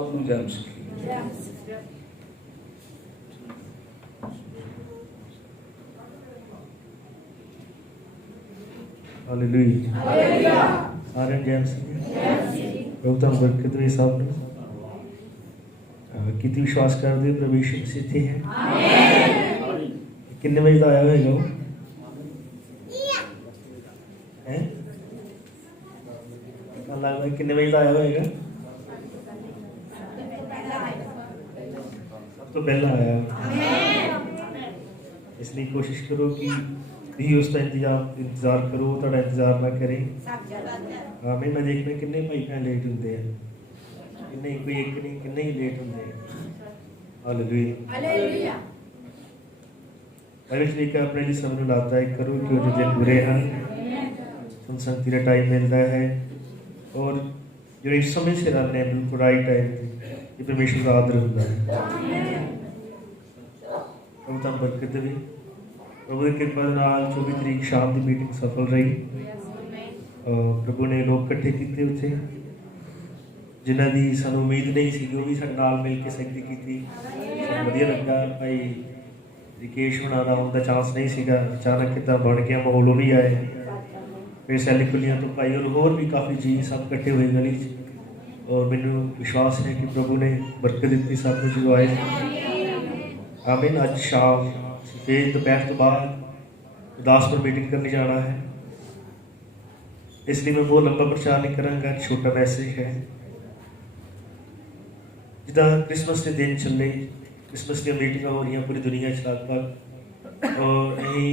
आपको जन्म सके। हालेलुया। सारे जैम प्रभु तुम बरकत दे सब कितनी विश्वास कर दे प्रभु यीशु मसीह थे है कितने बजे आया होगा हैं लगता है कितने बजे आया होगा सब तो पहला आया इसलिए कोशिश करो कि भी उसका इंतजार करो थोड़ा इंतजार ना करें मैं देखना किन्ने भाई भैन लेट होंगे हैं किन्ने कोई एक नहीं किन्ने ही लेट होंगे हैं हालेलुया इसलिए कि अपने लिए समझ लाता है करो कि वो दिन बुरे हैं तुम संगति का टाइम मिलता है और जो इस समय से रहने हैं बिल्कुल राइट टाइम ये परमेश्वर का आदर होता है प्रभु तुम बरकत दे प्रभु की कृपा नाल 24 तरीक शाम की मीटिंग सफल रही प्रभु ने लोग इकट्ठे किए उत्थे जिन्हों की सानू उम्मीद नहीं सी वो भी साडे नाल मिल के संगति की वधिया लगा भाई रिकेश होना का उनका चांस नहीं सीगा अचानक कितना बन गया माहौल भी आए फिर सैली खुलियां तो भाई और होर भी काफ़ी जी सब इकट्ठे हुए गली और मैनू विश्वास है कि प्रभु ने बरकत दी सब जो आए आमीन। अज शाम फिर दोपहर तो बाद गुरदासपुर मीटिंग करने जाना है इसलिए मैं बहुत लंबा प्रचार नहीं कराँगा छोटा मैसेज है जिदा क्रिसमस के दिन चले क्रिसमस दी मीटिंग हो रही पूरी दुनिया लगभग और यही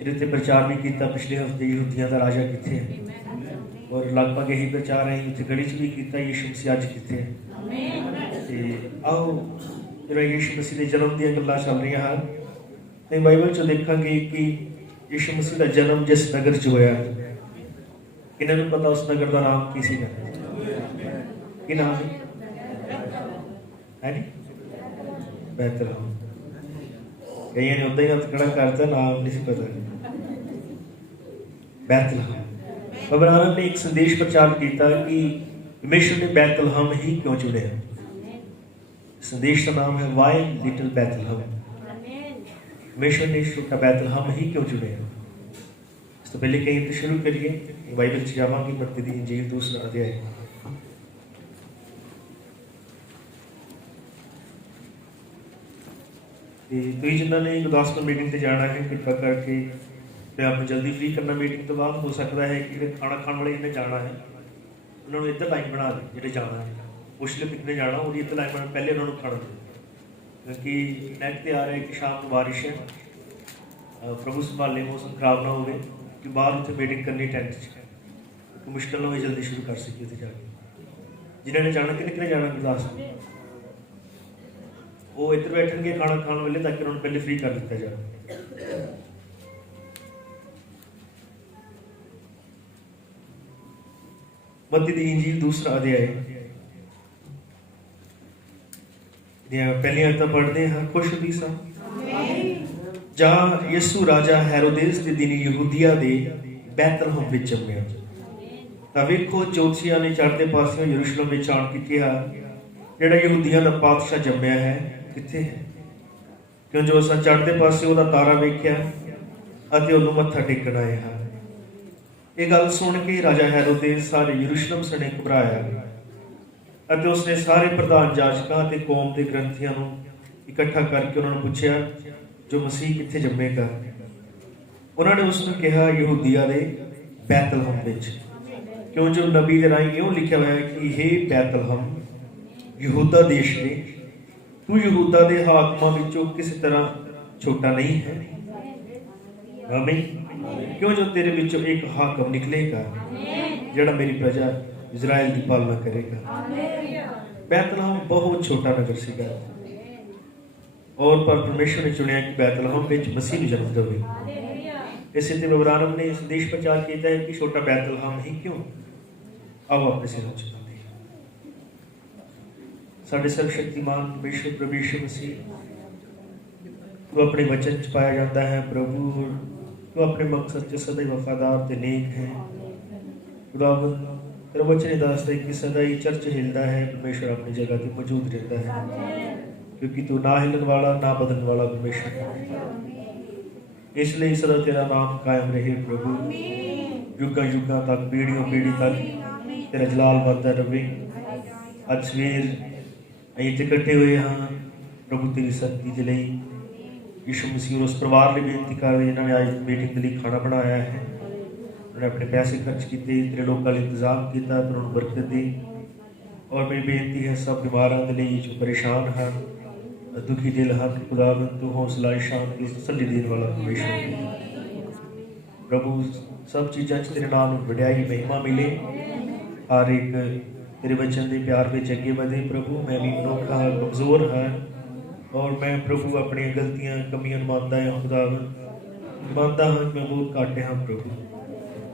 ये प्रचार भी किया पिछले हफ्ते यहूदियों का राजा कितने है और लगभग यही प्रचार है उत्थे गली च भी किया यीशु मसीह अज कितने है आओ जो यीशु मसीह के जन्म दी गल्लां चल रही हैं नहीं बाइबल च देखांगे कि यीशु मसीह का जन्म जिस नगर च होया इन्होंने पता उस नगर का नाम की सीगा कि नाम है जी बैतलहम कई ने उदा ही हथ खड़ा करता नाम नहीं सी पता बैतलहम अब्राहम ने एक संदेश प्रचार किया कि परमेश्वर ने बैतलहम ही क्यों चुने संदेश का नाम है वाई लिटिल बैतलहम परमेश्वर ने छोटा बैतलहम ही क्यों चुने इस तो पहले कहीं तो शुरू करिए बाइबल से जावांगी मत्ती दी इंजील 2 अध्याय तो जिन्होंने गुरदासपुर मीटिंग से जाना है कृपा करके मैं आपको जल्दी फ्री करना मीटिंग तो बाद हो सकता है कि खाना खाने वाले इन्हें जाना है उन्होंने इधर लाइन बना दी जो जाना है मुश्किल कितने जाना वो इधर लाइन बना पहले उन्होंने खाना दे क्योंकि नेट पे आ रहा है कि शाम को बारिश है प्रभु संभाले मौसम खराब ना हो कि बाहर उत्थे मीटिंग करनी टेंट तो मुश्किल ना हो जल्दी शुरू कर सकी उत्थे जाके जिन्होंने जाना कितने जाना गुरदासपुर वो इधर बैठेंगे खाना खाने वाले ताकि उन्होंने पहले फ्री कर दिया जाए मत्ती दी इंजील 2 अध्याय पहली आयत पढ़ते हैं खुश भी सा जहाँ यसू राजा हेरोदेस के दिन यहूदिया दे बैतलहम विच जम्मिया तां वेखो जोतषियां ने चढ़ते पासियों यरूशलेम विच आण के कहा जिहड़ा यहूदियां दा पातशाह जम्मिया है कित्थे है क्यों जो असां चढ़ते पासे उहदा तारा वेख्या अते उहनूं मत्था टेकण आए हां ये गल सुन के राजा हेरोदेस सारे यरूशलेम सने घबराया अते उसने सारे प्रधान जाजकां ते कौम के ग्रंथियां नूं इकट्ठा करके उन्होंने पूछया जो मसीह कित्थे जम्मेगा उन्होंने उसनूं कहा यहूदिया दे बैतलहम विच क्यों जो नबी दे राहीं इउं लिखिया होया कि हे बैतलहम यहूदा देश दे तू यहूदा दे हाकमां विचों किसी तरह छोटा नहीं है आमीन क्यों जो तेरे विचों एक हाकम निकलेगा जिहड़ा मेरी प्रजा इजराइल की पालना करेगा बैतलहम बहुत छोटा नगर सीगा और पर परमेश्वर ने चुनिया कि बैतलहम विच मसीह नूं जन्म देवे इसे ते अब्राहम ने संदेश प्रचार किया है कि छोटा बैतलहम ही क्यों आओ अपने सिरों झुकाते हैं साढ़े सर्वशक्तिमान परमेश्वर प्रभु यीशु मसीह तू अपने वचन च पाया जाता है प्रभु तू अपने मकसद च सदा वफादार ते नेक है खुदावंद तेरा वचन दसदा है कि सदा ही चर्च हिलदा है, परमेश्वर अपनी जगह ते मौजूद रहता है, क्योंकि तू ना हिलन वाला ना बदलने वाला परमेश्वर है। इसलिए सदा तेरा नाम कायम रहे प्रभु, युगां युगां तक, पीढ़ियों पीढ़ी तक तेरा जलाल बढ़ता रहे। अज सवेर असीं इत्थे इकट्ठे हुए हाँ प्रभु तेरी संगति के लिए। यीशु मसीह उस परिवार लिए बेनती कर रहे जिन्होंने आज मीटिंग के लिए खाना बनाया है, उन्होंने अपने पैसे खर्च किए, तेरे लोगों का इंतजाम किया, तो उन्होंने बरकत दी। और मेरी बेनती है सब बीमारों के लिए जो परेशान हैं, दुखी दिल हैं, खुदावंद तू हौसला शांति तसल्ली देने वाला परमेश्वर प्रभु, सब चीज़ों तेरे नाम वड्याई महिमा मिले। हर एक तेरे वचन के प्यार में अगे बढ़े प्रभु। मैं भी मनुख हाँ, कमज़ोर हाँ, और मैं प्रभु अपनी गलतियां कमियां मानता हाँ खुदावंद, मानता हाँ मैं बहुत घट हाँ प्रभु,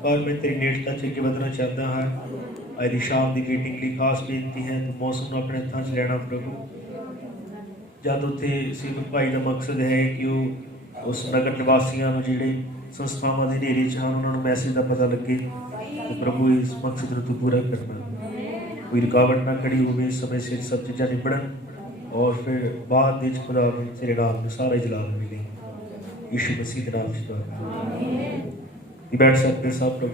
पर मैं तेरी नेड़ता च अगे बढ़ना चाहता हाँ। अज की शाम की मीटिंग लिए खास बेनती है, तो मौसम अपने हथों च लेना प्रभु। जब उत्थे सेवक भाई का मकसद है कि वो उस नगर निवासियों जोड़े संस्थावां के घेरे च हैं उन्होंने मैसेज का पता लगे, तो प्रभु इस मकसद को तू पूरा करना। कोई रुकावट ना खड़ी हो, समय सिर सब चीज़ां निबड़न, और फिर बाद खुदा तेरे नाम में सारा जलाल मिले। यीशु मसीह के नाम से बैठ सकते सब लोग।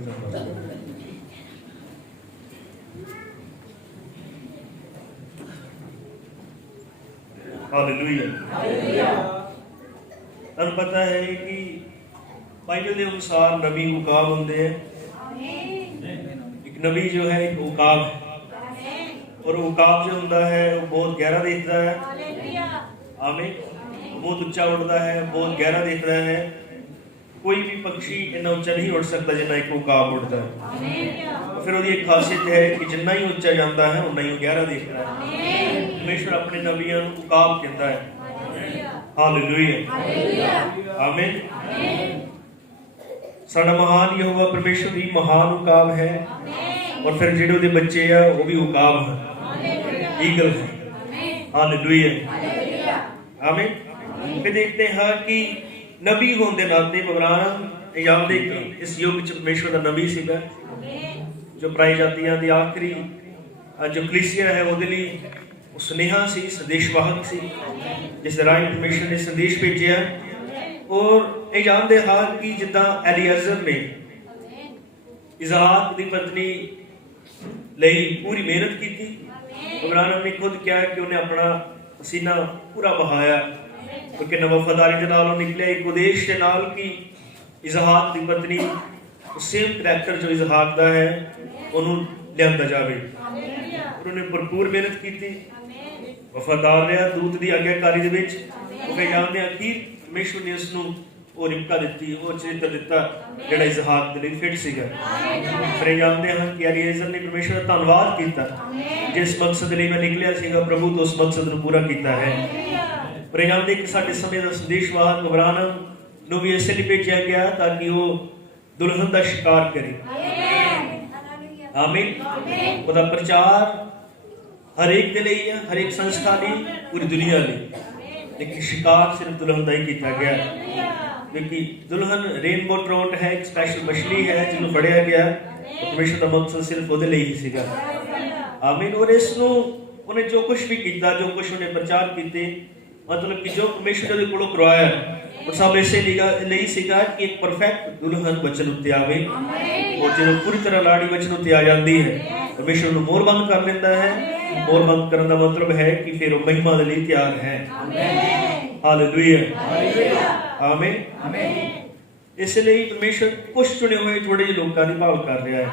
हालेलुया। तब पता है कि बाइबल के अनुसार नबी उकाब होंगे हैं। एक नबी जो है एक उकाब है, और उकाब जो होता है वो बहुत गहरा देखता है। आमीन। बहुत उच्चा उड़ता है, बहुत गहरा देखता है। कोई भी पक्षी इतना उच्चा नहीं उड़ सकता जितना एक उकाब उड़ता है। फिर उसकी एक खासियत है कि जितना ही उच्चा जाता है उतना ही गहरा देखता है। परमेश्वर अपने नबियों को उकाब कहता है। हालेलुया। आमीन। साडा महान यहोवा परमेश्वर भी महान उकाब है, और फिर जेडे उहदे बच्चे हैं वो भी उकाब हैं, ईगल है। हालेलुया। आमीन। फिर देखते हैं कि नबी होने के नाते अब्राहम याद इस युग च परमेश्वर का नबी सीगा, जो पराई जातियां दी आखिरी जो कलीसिया है वो सुनेहा सी, संदेशवाहक सी, जिस राही परमेश्वर ने संदेश भेजा। और ये जानते हाँ कि जिदा एलियाजर ने इसहाक की पत्नी लई पूरी मेहनत की थी, अब्राहम ने खुद कहा कि उन्हें अपना पसीना पूरा बहाया, क्योंकि वफादारी के नाल निकले एक उद्देश के नाल कि इसहाक की पत्नी सेम करैक्टर जो इसहाक का है उन्होंने लिया जाए। उन्होंने भरपूर मेहनत की थी, वफादार रहा दूत की आज्ञाकारी के जानते अखीर परमेश्वर ने उसनों वो रिपका दी, वो चरित्र दिता जो इसहाक के लिए फिट सीगा। फिर जानते हैं कि एलिएज़र ने परमेश्वर का धन्यवाद किया, जिस मकसद लिए मैं निकलिया सीगा प्रभु तो उस मकसद को पूरा किया है। पर जानते कि साडे समय का संदेशवाहक अब्राहम नूं भी इसलिए भेजा गया ताकि वो दुल्हन का शिकार करे। आमीन। उसका प्रचार हर एक के लिए, हर एक संस्था लिए, पूरी दुनिया लिए, लेकिन शिकार सिर्फ दुल्हन का ही किया गया, क्योंकि दुल्हन रेनबो ट्रोट है, एक स्पेशल मछली है जिन्होंने फड़िया गया। परमेश्वर का मकसद सिर्फ वो ही सीगा। आमीन। और इसनों उन्हें जो कुछ भी किया, जो कुछ उन्हें प्रचार किए, मतलब कि जो परमेश्वर के कोलों करवाया, और सब इसे लिए सीगा कि एक परफेक्ट दुल्हन वचन उत्ते आवे, और जो पूरी तरह लाड़ी वचन उत्ते आ जाती है परमेश्वर उन्हें मोहरबंद कर लेता है। मोहरबंद करने का मतलब है कि फिर वो महिमा के लिए तैयार है। हालेलुया। आमीन। इसलिए परमेश्वर कुछ चुने हुए थोड़े जे लोगों की भाल कर रहा है।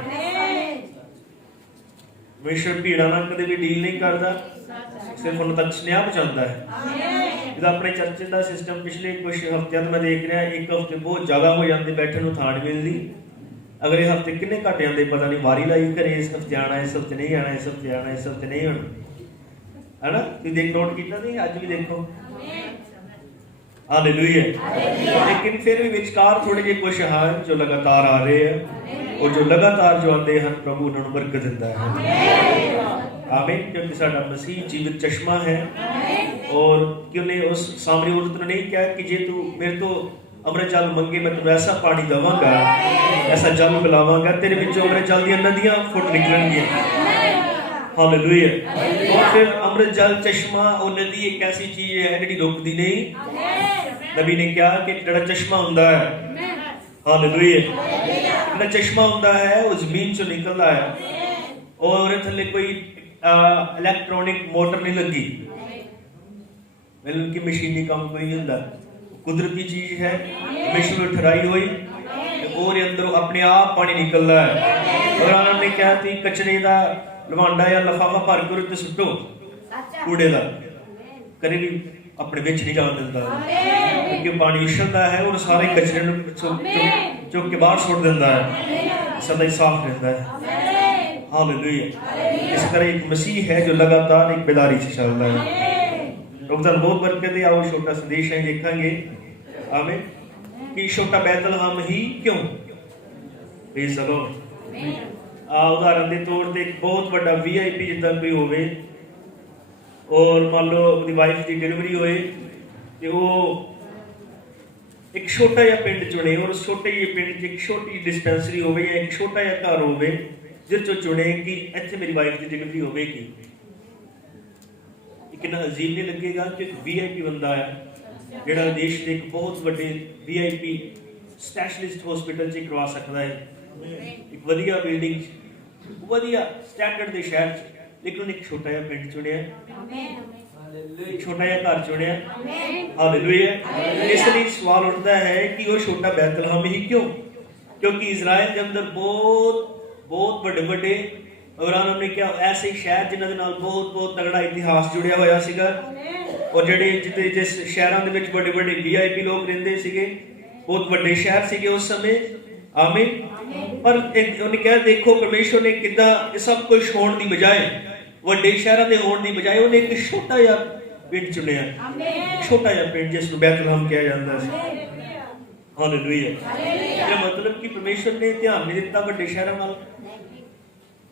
परमेश्वर भीड़ा नाल कदे भी डील नहीं करता, सिर्फ उन्होंने तक स्नेहा पहुंचाता है। जिदा अपने चर्च का सिस्टम पिछले कुछ हफ्तों में देख रहा, एक हफ्ते बहुत ज़्यादा हो जाते बैठने को थान मिलती, अगले हफ्ते किन्ने घट जाते पता नहीं, वारी लाई करे इस हफ्ते आना, इस हफ्ते नहीं आना, इस हफ्ते आना, इस हफ्ते नहीं आना, है ना। तुम देख नोट किया नहीं, अज भी देखो। हालेलुया। लेकिन फिर भी विचकार थोड़े जे कुछ हैं जो लगातार आ रहे हैं, और जो लगातार जो आते हैं प्रभु उन्होंने बरकत देता है। आमीन। क्योंकि साडा मसीह जीवित चश्मा है, और कि उन्हें उस सामरी औरत ने नहीं कहा कि जे तू मेरे तो अमृत जल मंगे मैं तुम्हें ऐसा पानी देवांगा, ऐसा जल पिलावांगा, तेरे विचों अमृत जल दी नदियां फुट निकलणगियां। हालेलुया। और फिर अमृत जल चश्मा और नदी एक ऐसी चीज है जिहड़ी रुकदी नहीं। नबी ने कहा कि जिहड़ा चश्मा हुंदा है, हालेलुया, जिहड़ा चश्मा हुंदा है वो जमीन चों निकलदा है और थल्ले कोई इलैक्ट्रॉनिक मोटर नहीं लगी, मतलब कि मशीनी काम कोई नहीं हुंदा, कुदरती चीज है, परमेश्वर ने ठहराई हुई और अंदरों अपने आप पानी निकलता है। और उन्होंने कहा कि कचरे का लवांडा या लिफाफा भर के उत्ते सुट्टो कूड़े का, कभी भी अपने विच नहीं जान दिंदा, क्योंकि पानी उछलता है और सारे कचरे चुक के बाहर सुट दिंदा है, सदा ही साफ रहता है। हालेलुया। इस तरह एक मसीह है जो लगातार एक बेदारी से चल रहा है। रमजान बहुत बरकत है। आओ छोटा संदेश है देखेंगे, आमीन, कि छोटा बैतलहम ही क्यों। Praise the Lord. उदाहरण के तौर पर एक बहुत बड़ा VIP जिदा कोई होवे और मान लो अपनी वाइफ की डिलीवरी होए तो वो एक छोटा जिहा पिंड चुने और उस छोटे जिहे पिंड एक छोटी डिस्पेंसरी होवे या एक छोटा जिहा घर होवे जिस चुने कि इत्थे मेरी वाइफ की डिलीवरी होवेगी। कितना अजीब नहीं लगेगा कि एक VIP बंदा है जिहड़ा देश के एक बहुत बड़े VIP स्पैशलिस्ट हॉस्पिटल च करवा सकता है, एक वधिया बिल्डिंग, वधिया स्टैंडर्ड के शहर च, लेकिन उन्हें एक छोटा जिहा पिंड चुनिया, एक छोटा जिहा घर चुनिया। हालेलुया। इसलिए सवाल उठता है कि वो छोटा बैतलहम ही क्यों? क्योंकि इजराइल के अंदर बहुत बड़े बड़े और उन्होंने क्या ऐसे शहर जिन्हां दे नाल बहुत तगड़ा इतिहास जुड़िया होया सीगा और जिहड़े जिस शहरां दे विच बड़े बड़े VIP लोग रहिंदे सीगे, बहुत बड़े शहर सीगे उस समय। आमीन। पर उन्हें कहा देखो परमेश्वर ने किद्दां सब कुछ होने की बजाय, वड्डे शहरां दे होने की बजाय उन्हें एक छोटा जिहा पिंड चुनिया, छोटा जिहा पिंड जिसनूं बैतलहम कहा जाता है। हालेलुया। ये मतलब कि परमेश्वर ने ध्यान नहीं दिता वड्डे शहरां वाल,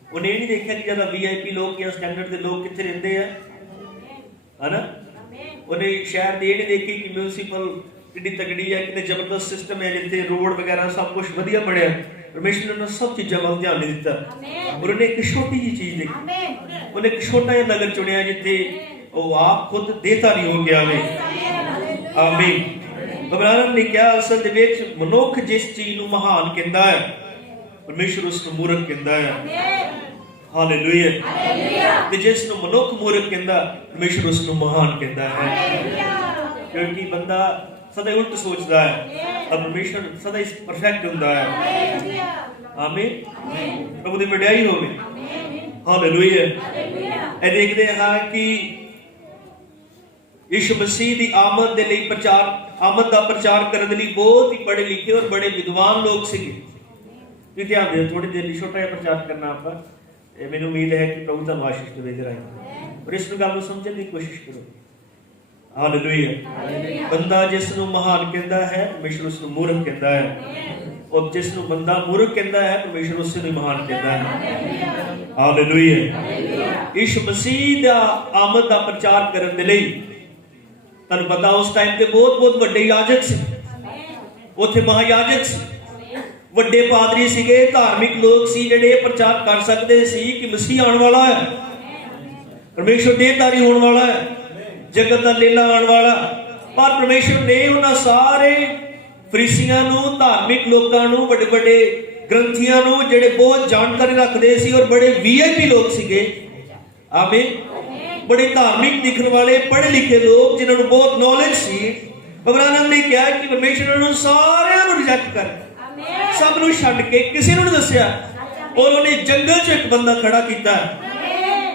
उन्हें नहीं देखा कि ज्यादा VIP लोग या स्टैंडर्ड के लोग कितने रहते हैं, है ना। उन्हें शहर ये नहीं देखी कि म्यूनसिपल कितनी तगड़ी है, कितने जबरदस्त सिस्टम है, जितने रोड वगैरह सब कुछ वधिया बनया। परमेश्वर ने सब चीज़ों वाल ध्यान नहीं दिता और उन्हें एक छोटी जी चीज देखी, उन्हें एक छोटा जिहा नगर चुनिया जिथे वो आप खुद देहधारी हो गया वे। आमीन। अब्राहम ने क्या असल दे विच मनुख जिस चीज नूं महान कहंदा है, परमेश्वर उसनूं मूर्ख कहंदा है। हालेलुया। ते जिस नूं मनुख मूर्ख कहंदा, परमेश्वर उसनूं महान कहंदा है, क्योंकि बंदा सदा उल्ट सोचता है और परमेश्वर सदा परफेक्ट हुंदा है। आमीन। प्रभु दी वडियाई होवे। हालेलुया। ए देखदे हां कि यीशु मसीह दी आमद दे लई आमद दा प्रचार करने लई बहुत ही पढ़े लिखे और बड़े विद्वान लोग सीगे। ध्यान दे थोड़ी देर लिए छोटा जिहा प्रचार करना आपां। मैनूं उम्मीद है कि प्रभु तुहानूं आशीष देवे जरा और इस गल नूं समझण दी कोशिश करो। हालेलुया। बंदा जिसनूं महान कहंदा है, परमेश्वर उसनूं मूर्ख कहंदा है, और जिसनूं बंदा मूर्ख कहंदा है, परमेश्वर उसनूं महान कहंदा है। हालेलुया। यीशु मसीह दा आमद दा प्रचार करन दे लई तुहानूं पता उस टाइम ते बहुत वड्डे याजक सी, उत्थे महायाजक सी, वड्डे पादरी सीगे, धार्मिक लोग सी जिहड़े प्रचार कर सकदे सी कि मसीह आने वाला है, परमेश्वर देहधारी होने वाला है, जगत का लेला आने वाला। पर परमेश्वर ने उन्हां सारे फरीसियां नूं, धार्मिक लोकां नूं, बड़े बड़े ग्रंथियां नूं जिहड़े बहुत जानकारी रखदे सी और बड़े VIP लोग सीगे, आमीन, बड़े धार्मिक दिखने वाले पढ़े लिखे लोग जिन्होंने बहुत नॉलेज सी, अब्राहम ने कहा कि परमेश्वर ने सारियां नूं रिजेक्ट कर, सब नूं छड्ड के किसी नूं नहीं दस्सिया और उन्हें जंगल च एक बंदा खड़ा कीता,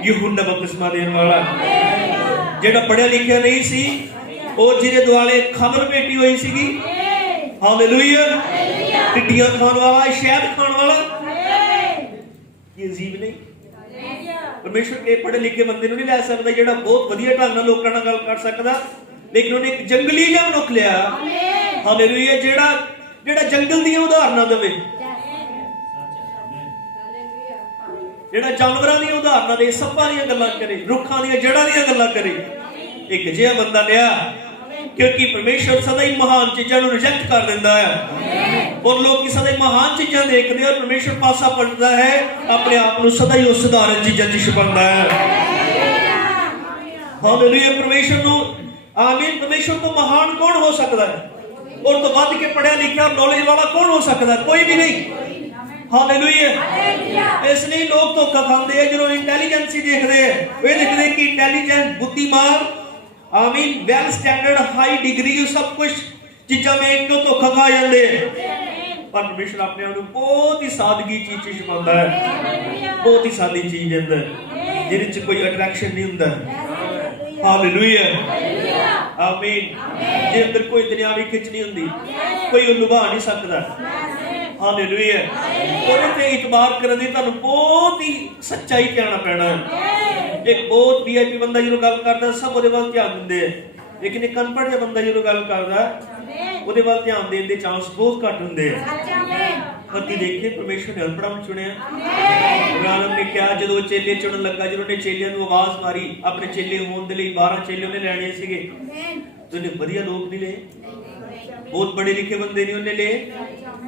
यूहन्ना बपतिस्मा देने वाला, जिहड़ा पढ़िया लिखिया नहीं सी और जिहदे दुआले खबर भेटी हुई सीगी। हालेलुया। टिड्डियां खाने वाला, शहद खाने वाला, ये अजीब नहीं? परमेश्वर के पढ़े लिखे बंदे नहीं लै सकता जिहड़ा बहुत वधिया ढंग नाल लोकां नाल गल कर सकदा, लेकिन उन्हें एक जंगली जिहा मनुख लिया। हालेलुया। जिहड़ा जंगल दी उदाहरणां देवे, जिहड़ा जानवरां दी उदाहरणां दे, सप्पां दी गल्लां करे, रुखां दी जड़ां दी गल्लां करे, एक जिहा बंदा लिया क्योंकि परमेश्वर सदा ही महान चीज़ों को रिजेक्ट कर देता है और लोग सदा ही महान चीज़ां देखते हैं और परमेश्वर पासा पलटता है अपने आप को सदा ही उस साधारण चीज़ां च छुपाता है। हालेलुया। परमेश्वर को आमीन। परमेश्वर तो महान कौन हो सकता है और तो वध के पढ़िया लिखा नॉलेज वाला कौन हो सकता है? कोई भी नहीं। हालेलुया। इसलिए लोग धोखा खाते हैं जो इंटेलिजेंसी देखते हैं वे देखते हैं कि इंटेलिजेंस बुद्धिमान आमीन वेल स्टैंडर्ड हाई डिग्री सब कुछ चीज़ां में क्यों धोखा खा जाते हैं पर परमेश्वर अपने आप को बहुत ही सादगी चीज़ छुपाता है बहुत ही सादी चीज़ अंदर जिस कोई अट्रैक्शन नहीं होता। हालेलुया। आमीन। जे अंदर कोई दुनियावी खिच नहीं होती कोई लुभा नहीं सकता। हालेलुया। ਉਹਦੇ ਤੇ ਇਤਬਾਰ ਕਰਨ ਦੀ ਤੁਹਾਨੂੰ ਬਹੁਤ ਹੀ ਸੱਚਾਈ ਕਹਿਣਾ ਪੈਣਾ ਹੈ। ਇੱਕ ਬਹੁਤ ਵੀਆਈਪੀ ਬੰਦਾ ਜਦੋਂ ਗੱਲ ਕਰਦਾ ਸਭ ਉਹਦੇ ਵੱਲ ਧਿਆਨ ਦਿੰਦੇ ਆ ਲੇਕਿਨ ਇੱਕ ਅਨਪੜ੍ਹ ਜਿਹਾ ਬੰਦਾ ਜਦੋਂ ਗੱਲ ਕਰਦਾ ਉਹਦੇ ਵੱਲ ਧਿਆਨ ਦੇਣ ਦੇ ਚਾਂਸ ਬਹੁਤ ਘੱਟ ਹੁੰਦੇ ਆ। ਅਸੀਂ ਦੇਖੀਏ ਪਰਮੇਸ਼ਵਰ ਨੇ ਅਨਪੜ੍ਹਾਂ ਨੂੰ ਚੁਣਿਆ। ਗੁਰੂ ਨੇ ਕਿਹਾ ਜਦੋਂ ਚੇਲੇ ਚੁਣਨ ਲੱਗਾ ਜਦੋਂ ਉਹਨੇ ਚੇਲਿਆਂ ਨੂੰ ਆਵਾਜ਼ ਮਾਰੀ ਆਪਣੇ ਚੇਲੇ ਹੋਣ ਦੇ ਲਈ 12 ਚੇਲੇ ਉਹਨੇ ਲੈਣੇ ਸੀਗੇ ਤੇ ਉਹਨੇ ਵਧੀਆ ਲੋਕ ਨਹੀਂ ਲਏ बहुत बड़े लिखे बंदे नहीं उन्हें ले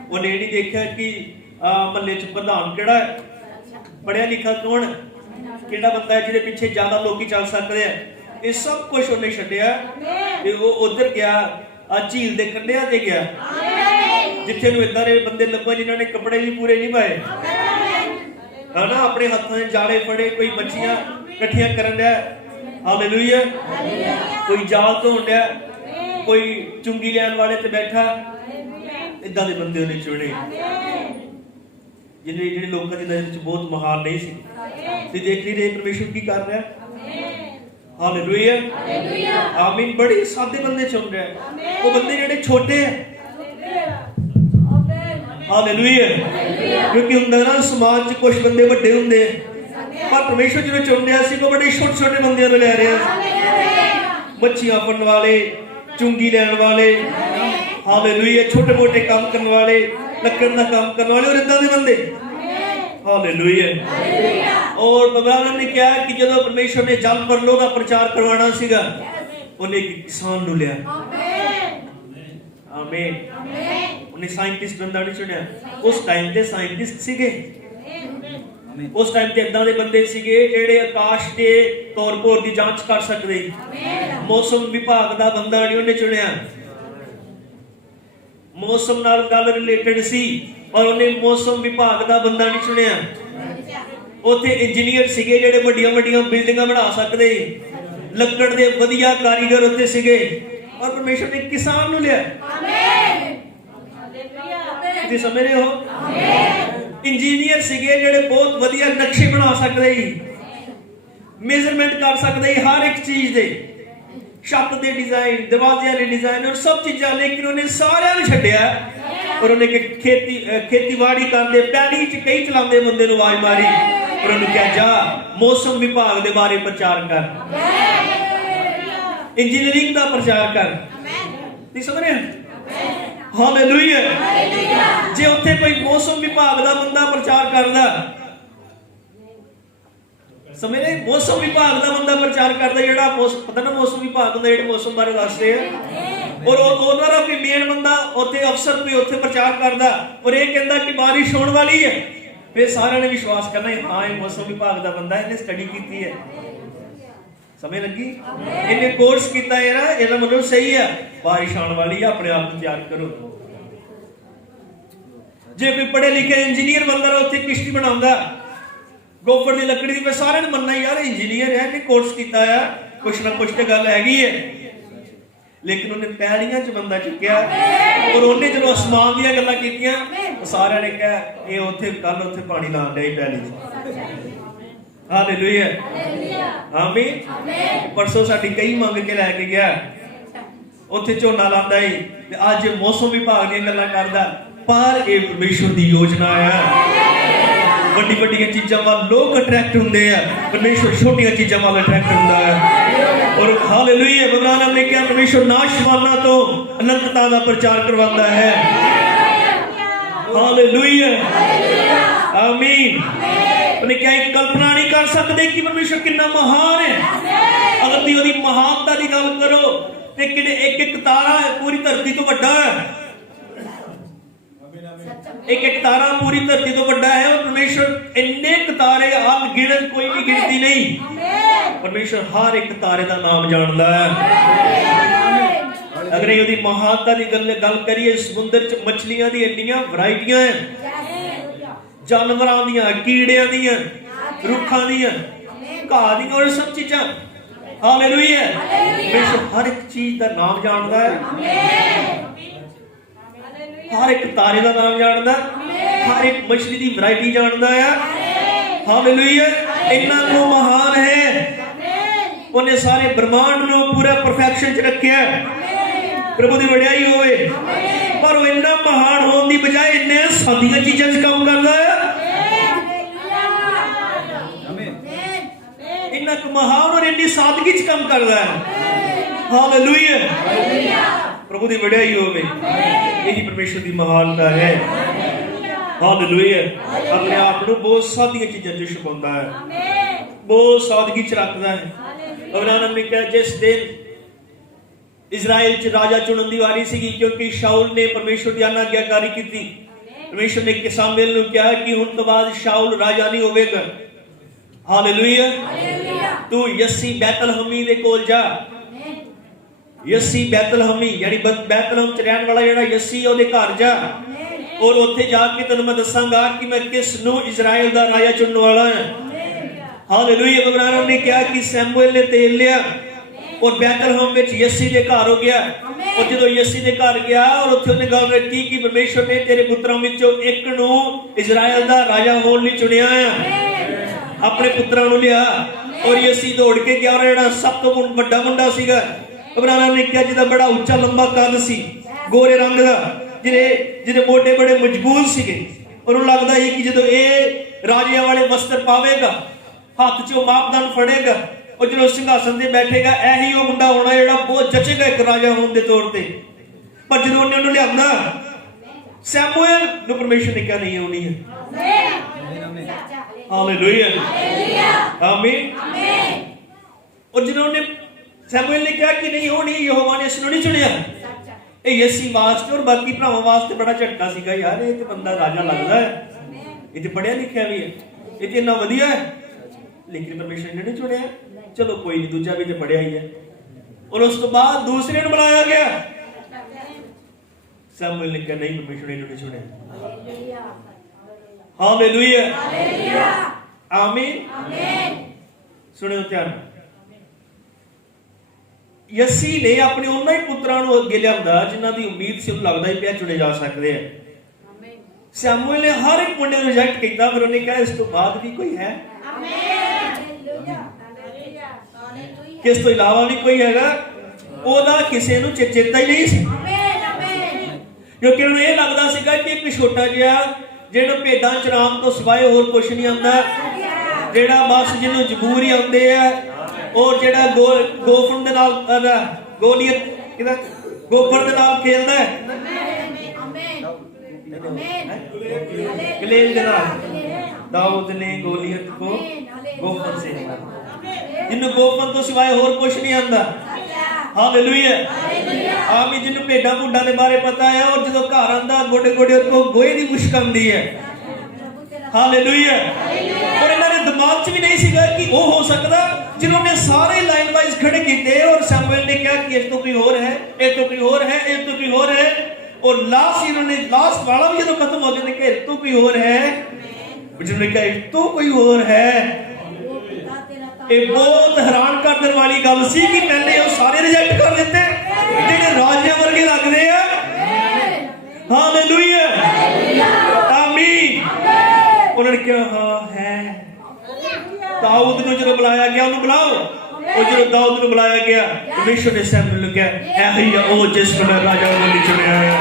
उन्हें नहीं देखा कि महल्ले च प्रधान केड़ा है पढ़िया लिखा कौन केड़ा बंदा है जिहदे पीछे ज्यादा लोग चल सकते हैं ये सब कुछ उन्हें छड्डिया ते वो उधर गया झील दे कंढियां ते गया जिथे नूं इदां दे बंदे लब्भे जिन्हां ने कपड़े भी पूरे नहीं पाए है ना अपने हत्थों में जाले फड़े कोई मच्छियां इकट्ठियां करन दिया। हालेलुया। कोई जाल धोण दिया कोई चुंगी लैन वाले ते बैठा इदां दे बंदे उन्हें चुने जिन्हें जिहड़े लोकां दी नज़र च बहुत महान नहीं सी ते देख नहीं रहे परमेश्वर की कर रहा है। हालेलुया। आमीन। बड़े सादे बंदे चुन रहा है वो बंदे जिहड़े छोटे हैं। हालेलुया। क्योंकि हुंदा ना समाज च कुछ बंदे वड्डे हुंदे पर परमेश्वर जिहड़े चुन रहा सी वो बड़े छोटे छोटे बंदियां नूं लै रहा मच्छियां फड़न वाले चुंगी लैन वाले हालेलुया छोटे मोटे काम करने वाले लकड़ का काम करने वाले और इदां दे बंदे। हालेलुया। और अब्राहम ने क्या कि जब परमेश्वर ने जल परलों का प्रचार करवाना सीगा उन्हें एक किसान नूं लिया। आमीन। उन्हें साइंटिस्ट बंदा नहीं चुनिया उस टाइम ते साइंटिस्ट सीगे उस टाइम ते इदां दे बंदे सीगे जेड़े आकाश के तौर पर दी जांच कर सकदे मौसम विभाग दा बंदा नहीं उन्हें चुनिया मौसम नाल गल रिलेटेड सी और उन्हें मौसम विभाग दा बंदा नहीं चुनिया उथे इंजीनियर सीगे जेड़े वड्डियां वड्डियां बिल्डिंगां बना सकदे लकड़ दे वधिया कारीगर उथे सीगे और परमेश्वर ने किसान नूं लिया। हालेलुया। तुसीं समझ रहे हो? इंजीनियर सीगे जेड़े बहुत वधिया नक्शे बना सकदे मेजरमेंट कर सकदे हर एक चीज दे छत दे डिजाइन दरवाज़ियां दे डिजाइन और सब चीज़ां लेकिन उन्हें सारे नूं छड्डिया और उन्हें खेतीबाड़ी करदे पैली च कई चलांदे बंदे नूं आवाज़ मारी और उन्हें कहा जा मौसम विभाग दे बारे प्रचार कर इंजीनियरिंग दा प्रचार कर। नहीं समझ रहे? हालेलुया। जे उत्थे कोई मौसम विभाग दा बंदा प्रचार करदा समझ रहे मौसम विभाग दा बंदा प्रचार करदा जेड़ा पता ना मौसम विभाग दा जेड़े मौसम बारे दसदे और ओनर कोई मेन बंदा उत्थे अफसर कोई उत्थे प्रचार करदा और ये कहंदा कि बारिश होने वाली है फिर सारे ने विश्वास करना हां ये मौसम विभाग दा बंदा इन्हें स्टडी कीती है। समझ लगी? इन्हें कोर्स किया है ना इहदा मतलब सही है बारिश आने वाली है अपने आप को तैयार करो। जे कोई पढ़े लिखे इंजीनियर बंदा उत्थे किश्ती बनाउंदा गोबर की लकड़ी की सारे ने मनना यार इंजीनियर है कि कोर्स किया है कुछ ना कुछ तो गल हैगी है लेकिन उन्हें पैलियां च बंदा चुक्या और उन्हें जो आसमान दी गल्लां कीतियां सारे ने कहा ये उत्थे कल उत्थे पानी लाण डे पैली च। हालेलुया। आमीन। परसों साडी कई मंग के लैके गया उत्थे झोना लांदा है ते अज मौसम विभाग दी गल्लां करदा पर ये परमेश्वर दी योजना है ਵੱਡੀ ਵੱਡੀਆਂ ਚੀਜ਼ਾਂ ਵੱਲ ਲੋਕ ਅਟਰੈਕਟ ਹੁੰਦੇ ਆ ਪਰਮੇਸ਼ਵਰ ਛੋਟੀਆਂ ਚੀਜ਼ਾਂ ਵੱਲ ਅਟਰੈਕਟ ਹੁੰਦਾ ਹੈ ਔਰ ਹਾਲੇਲੂਇਆ ਭਗਵਾਨ ਨੇ ਕਿਹਾ ਪਰਮੇਸ਼ਵਰ ਨਾਸ਼ਵਾਨਾਂ ਤੋਂ ਅਨੰਤਤਾ ਦਾ ਪ੍ਰਚਾਰ ਕਰਵਾਉਂਦਾ ਹੈ। ਹਾਲੇਲੂਇਆ। ਆਮੀਨ। ਉਹਨੇ ਕਿਹਾ ਇੱਕ ਕਲਪਨਾ ਨਹੀਂ ਕਰ ਸਕਦੇ ਕਿ ਪਰਮੇਸ਼ਵਰ ਕਿੰਨਾ ਮਹਾਨ ਹੈ। ਅਗਰ ਤੁਸੀਂ ਉਹਦੀ ਮਹਾਨਤਾ ਦੀ ਗੱਲ ਕਰੋ ते किडे एक एक तारा पूरी धरती तो बड़ा है, एक एक तारा पूरी धरती तो बड़ा है। और परमेश्वर इन्ने तारे अनगिनत, कोई भी गिनती नहीं। परमेश्वर हर एक तारे का नाम जानता है। अगर यदि महानता की गल करिए, समुद्र च मछलियां दी इन्नियां वैरायटियां हैं, जानवरां दियां, कीड़ियां दियां, रुखां दियां, घाह दियां और सब चीजां। हालेलुया। परमेश्वर हर एक चीज का नाम जानता है, हर एक तारे का नाम जानता है, हर एक मछली की वैरायटी जानता है। हालेलुया। इन्ना को महान है, उन्हें सारे ब्रह्मांड को पूरा परफेक्शन च रखा है। प्रभु की वड्याई होवे। पर वो इन्ना महान होने की बजाय इन्ने सादियां चीजां च काम करता है। इन्ना को महान और इन्नी सादगी च काम करता है। हालेलुया। प्रभु की वड्याई होवे। यही परमेश्वर की महानता है। हालेलुया। अपने आप को बहुत सादियां चीजां च छुपाता है, बहुत सादगी च रखता है। अब्राहम ने कहा जिस दिन इजराइल च राजा चुनन की वारी सी, क्योंकि शाऊल ने परमेश्वर की आज्ञाकारी की थी। परमेश्वर ने सामुएल को कहा कि हुण तो बाद शाऊल राजा नहीं होवेगा। हालेलुया। तू यस्सी बैतलहमी दे कोल जा। यस्सी बैतलहमी यानी बैतलहम च रहने वाला जेड़ा यस्सी ओदे घर जा, और उत्थे जाके तैनूं मैं दसांगा कि मैं किस नूं इजराइल दा राजा चुनने वाला हां। हालेलुया। अब्राहम ने कहा कि सैमुएल ने तेल लिया और बैतलहम विच यस्सी दे घर हो गया। और जदों यस्सी दे घर गया और उत्थे उन्हें गल रखी कि परमेश्वर ने तेरे पुत्रां विचों एक नूं इजराइल दा राजा होण लई चुनिया है। अपने पुत्रां नूं लिया। और यस्सी दौड़ के गया, और जेड़ा सब तो वड्डा मुंडा सीगा, अब्राहम ने कहा जिहदा बड़ा उच्चा लंबा कद सी, गोरे रंग दा, जिहदे मोढे बड़े मजबूत सीगे, और उन्हें लगदा ही कि जदों ये राजियां वाले वस्त्र पावेगा, हाथ चों मापदंड फड़ेगा और जो सिंहासन से बैठेगा, यही वो मुंडा होना जेड़ा बहुत जचेगा एक राजा होने के तौर पे। पर जो उन्हें लिया सैमुएल नु परमेश्वर ने क्या नहीं होनी है। हालेलुया। आमीन। और जिन्होंने सैमुएल ने कहा कि नहीं होनी, यहोवा ने इसनु नहीं चुनिया। ये यस्सी वास्ते और बाकी भरावां वास्ते बड़ा झटका सीगा, यार ये तो बंदा राजा लगदा है, ये तो पढ़िया लिखिया भी है, ये तो इन्ना वधिया है, लेकिन परमेश्वर ने नहीं चुनिया। चलो कोई नहीं, दूजा भी तो पढ़िया ही है। और उस तो बाद दूसरे ने बुलाया गया। सैमुएल ने कहा नहीं, परमेश्वर ने नहीं चुनिया। हालेलुया। आमीन। सुनियो ध्यान। यस्सी ने अपने उन्हां ही पुत्रां नूं अगे लिआंदा जिन्हां दी उम्मीद सी उन्हें लगदा ही पिया चुने जा सकते हैं। सैमुएल ने हर एक मुंडे नूं रिजेक्ट कीता, फिर उन्हें कहा इस तो बाद भी कोई है, किस तो इलावा भी कोई हैगा। ओदा किसी नूं चेता ही नहीं सी, क्योंकि उन्हें यह लगदा सीगा कि एक छोटा जिहा जिहड़ा भेडां चराउण तो सिवाए होर कुछ नहीं आंदा, जिहड़ा बस जिन्हों जबूर ही आंदे आ, और जिहड़ा गोफन दे नाल गोलियत किदा गोफर दे नाल खेलदा है, गलील दे नाल दाऊद ने गोलियत को गोफन से, जिन्हों गोफन तो सिवाय होर कुछ नहीं आंदा। हालेलुया। आमीन। जिन्हों भेडां भुड्डां दे बारे पता है, और जदों घर आंदा गोडे गोडे उसको गोहे दी मुश्क आंदी है। हालेलुया। और इन्हां दे दिमाग च भी नहीं सीगा कि वो हो सकदा, जिन्होंने सारे लाइन वाइज खड़े कीते और सैमुएल ने कहा कि इस तो कोई और है, इस तो कोई और है, इस तो कोई और है, और लास्ट इन्होंने लास्ट वाला भी जदों खत्म हो गया कि इस तो कोई और है, जिन्होंने कहा इस तो कोई और है। ये बहुत हैरान कर देने वाली गल सी कि पहले वो सारे रिजेक्ट कर देते जिहड़े राजियां वर्गे लगदे आ। हालेलुया। आमीन। उन्होंने कहा हाँ है। दाऊद नूं जदों बुलाया गया, उन्होंने बुलाओ, और जदों दाऊद नूं बुलाया गया, परमेश्वर ने सैमुएल नूं कहा ऐही है वो जिस मैं राजा होने चुनिया है।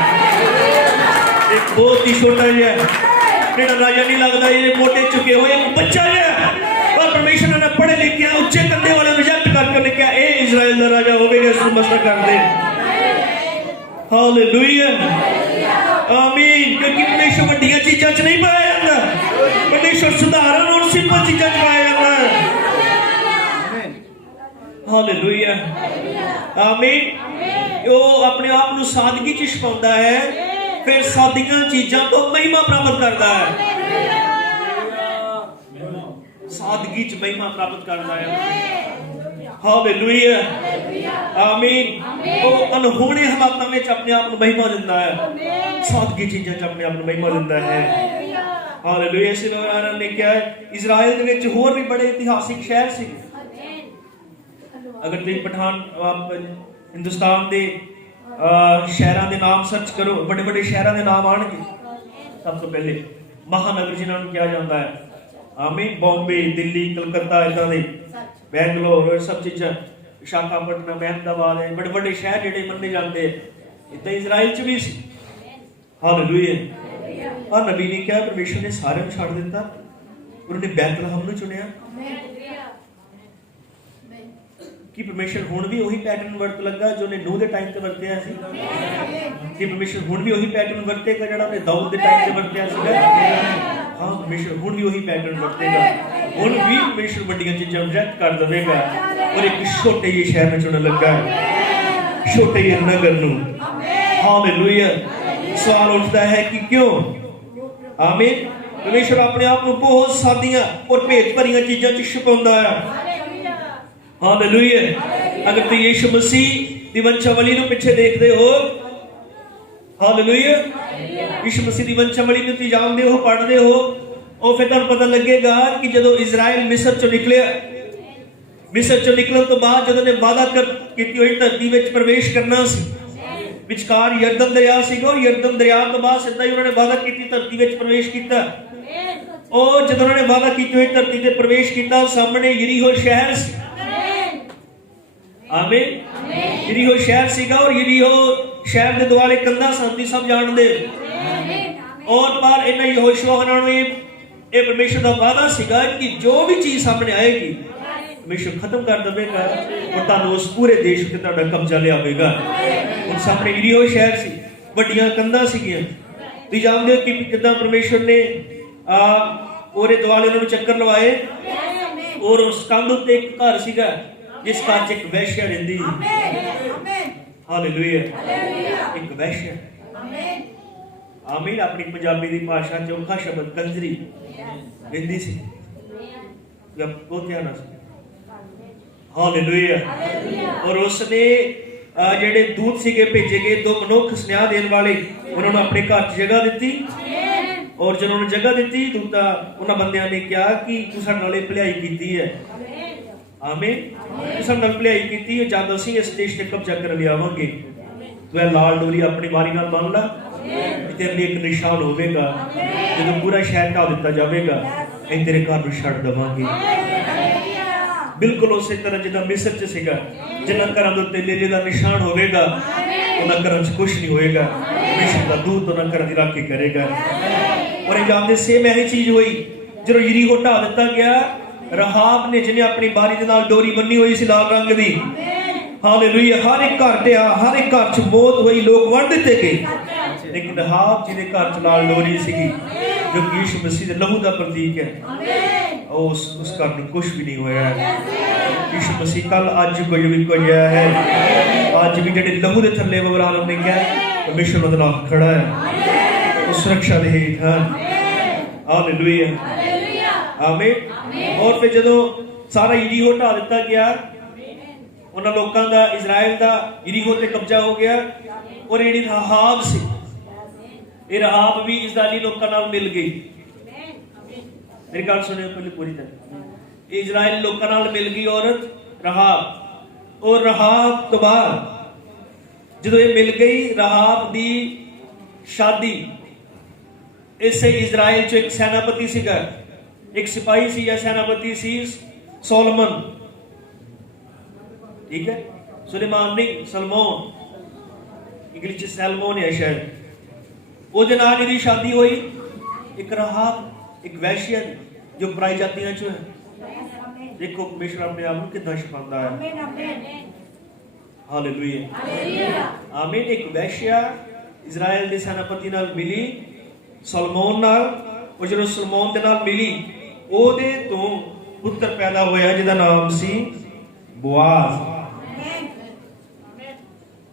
एक बहुत ही छोटा जिहा जिहड़ा राजा नहीं लगदा, ये मोटे चुके हुए एक बच्चा जिहा, और परमेश्वर ने पढ़े लिखे उच्चे कंधे वाले रिजेक्ट करके उन्हें कहा ए इजराइल का राजा होवेगा, इसको मसला कर दे। हालेलुया। आमीन। क्योंकि परमेश्वर वड्डियां चीजां च नहीं पाया जाता, परमेश्वर साधारण और सिंपल चीजां च पाया जाता है। हालेलुया आमीन। वो अपने आप को सादगी च छुपाता है, फिर सादियां चीज़ों तो महिमा प्राप्त करता है, सादगी च महिमा प्राप्त करता है। हालेलुया आमीन। वो अनहोने हालातों में अपने आप को महिमा दिंदा है, सादगी चीज़ों च अपने आप को महिमा दिंदा है। हालेलुया। इसलिए ने क्या है, इजराइल दे विच होर भी बड़े इतिहासिक शहर सी। अगर तुम पठान हिंदुस्तान के शहरों के नाम सर्च करो, बड़े बड़े शहरों के नाम आएंगे। सब तो पहले महानगर जिन्होंने कहा जाता है, आमीन, बॉम्बे, दिल्ली, कलकत्ता, इदा दे बैंगलोर, सब चीज़ा, विशाखापट्टनम, अहमदाबाद है, बड़े बड़े शहर जिहड़े मन्ने जाते हैं, इदा इजराइल च भी सी। हालेलुया। और नबी ने क्या, परमेश्वर ने सारे छड़ दिता, उन्होंने बैतलहम नूं चुनिया। कि परमेश्वर हुण भी वही पैटर्न वर्त लगा जो ने नूह के टाइम ते वरतिया सी? कि परमेश्वर हुण भी वही पैटर्न वर्तेगा जिहड़ा ने दाऊद के टाइम ते वरतिया सी? हाँ, परमेश्वर हुण भी वही पैटर्न वर्तेगा। हुण भी परमेश्वर बड़ियां चीज़ां रिजेक्ट कर देगा और एक छोटे ये शहर में चुनने लगा, छोटे ये नगर नूं। हालेलुया। सवाल उठता है कि क्यों? आमीन। परमेश्वर अपने आप को बहुत सादियां और भेद भरियां चीज़ां च छुपाउंदा है। हालेलुया। अगर तुम यीशु मसीह दी वंशावली नूं पिछे देखते हो, हालेलुया, यीशु मसीह दी वंशावली नूं तुम जानते हो, पढ़ते हो, और फिर तुहानूं पता लगेगा कि जदों इजराइल मिस्र चों निकलिया, मिस्र चों निकलण तो बाद जदों ने वादा कीती होई धरती विच प्रवेश करना सी, विचकार यरदन दरिया सीगा, यरदन दरिया तो बाद सीधा ही उन्होंने वादा कीती धरती विच प्रवेश कीता। और जदों उन्होंने वादा कीती हुई धरती ते प्रवेश कीता, सामने यरीहो शहर सी। आमीन। यरीहो शहर सीगा और यरीहो शहर के दुआले कंधा सन, सब जानते। और पर इन्हां यहोशुआ होरां नूं ये परमेश्वर का वादा सीगा कि जो भी चीज सामने आएगी परमेश्वर खत्म कर देगा और तुहानूं उस पूरे देश ते तुहाडा कब्जा लियावेगा। हुण सामने यरीहो शहर सी, वड्डियां कंधां सीगियां। तुसीं जानदे हो कि किदां परमेश्वर ने ओरे दुआले उन्हां नूं चक्कर लवाए और उस कंध उत्ते एक घर सीगा जिस घर च एक वैश्या रहिंदी। हालेलुया। एक वैश्या, आमीन। अपनी पंजाबी दी भाषा च औखा शब्द कंजरी रहिंदी सी, बहुत ध्यान से। हालेलुया। और उसने जेडे दूत सीगे भेजे गए, दो मनुख स्नेहा देने वाले, उन्होंने अपने घर च जगह दी। और जब उन्होंने जगह दी, दूता उन्होंने बंदियां ने कहा कि तू साडे नाल भलाई कीती है। आमीन। तुसां नाल भलाई कीती है, जद असीं इस देश ते कब्जा कर लियावांगे, तू लाल डोरी अपनी मारी नाल बन ला, तेरे लिए एक निशान होवेगा। जदों पूरा शहर ढा दिता जाएगा, असीं तेरे घर नूं छड्ड देवांगे। बिल्कुल उसी तरह जिद्दां मिस्र च सीगा, जिन्हां घरां दे उत्ते लेले दा निशान होवेगा, उन्हां घरां च कुछ नहीं होएगा। परमेश्वर दा दूत उन्हां घरां दी राखी करेगा। और ये जानदे सेम यही चीज हुई जदों यरीहो ढा दिता गया। रहाब ने जिन्हें अपनी बारी के नाल डोरी बन्नी हुई सी लाल रंग दी, हालेलुया, हर एक घर ढिया, हर एक घर च मौत हुई, लोग वंड दिते गए, लेकिन रहाब जिहदे घर च लाल डोरी सीगी, जो यीशु मसीह दे लहू दा प्रतीक है, उस घर नूं कुछ भी नहीं होया। यीशु मसीह कल अज कोई भी कोई है, अज भी जिहड़े लहू दे थल्ले बबराल ने क्या परमेश्वर उहनां नाल खड़ा है, उस सुरक्षा दे हेठ है। हालेलुया आमीन। और फिर जदों सारा यरीहो ढा दिता गया, उन्हां लोकां दा, इजराइल दा यरीहो ते कब्जा हो गया। और जिहड़ी रहाब सी, ये रहाब भी इजराइली लोकां नाल मिल गई। मेरी गल सुनियो पहले पूरी तरह, इजराइली लोकां नाल मिल गई औरत रहाब। और रहाब तो बाद जदों ये मिल गई, रहाब दी शादी इसे इजराइल चो एक सेनापति सीगा, एक सिपाही सी या सेनापति सी, सोलोमन, ठीक है, सुलेमान नहीं, सलमोन, इंग्लिश सैलमोन है शायद। ਉਹਦੇ ਨਾਲ ਇਹਦੀ शादी हुई एक रहाब, एक वैश्या जो पराई जातियां चो है। देखो परमेश्वर अपने आप को कितना छुपाता है। हालेलुया आमीन। एक वैश्या इजराइल के सेनापति नाल मिली, सलमोन नाल, और जो सलमोन दे नाल मिली, ਉਹਦੇ ਤੋਂ पुत्र पैदा होया जिहदा नाम सी बोआज।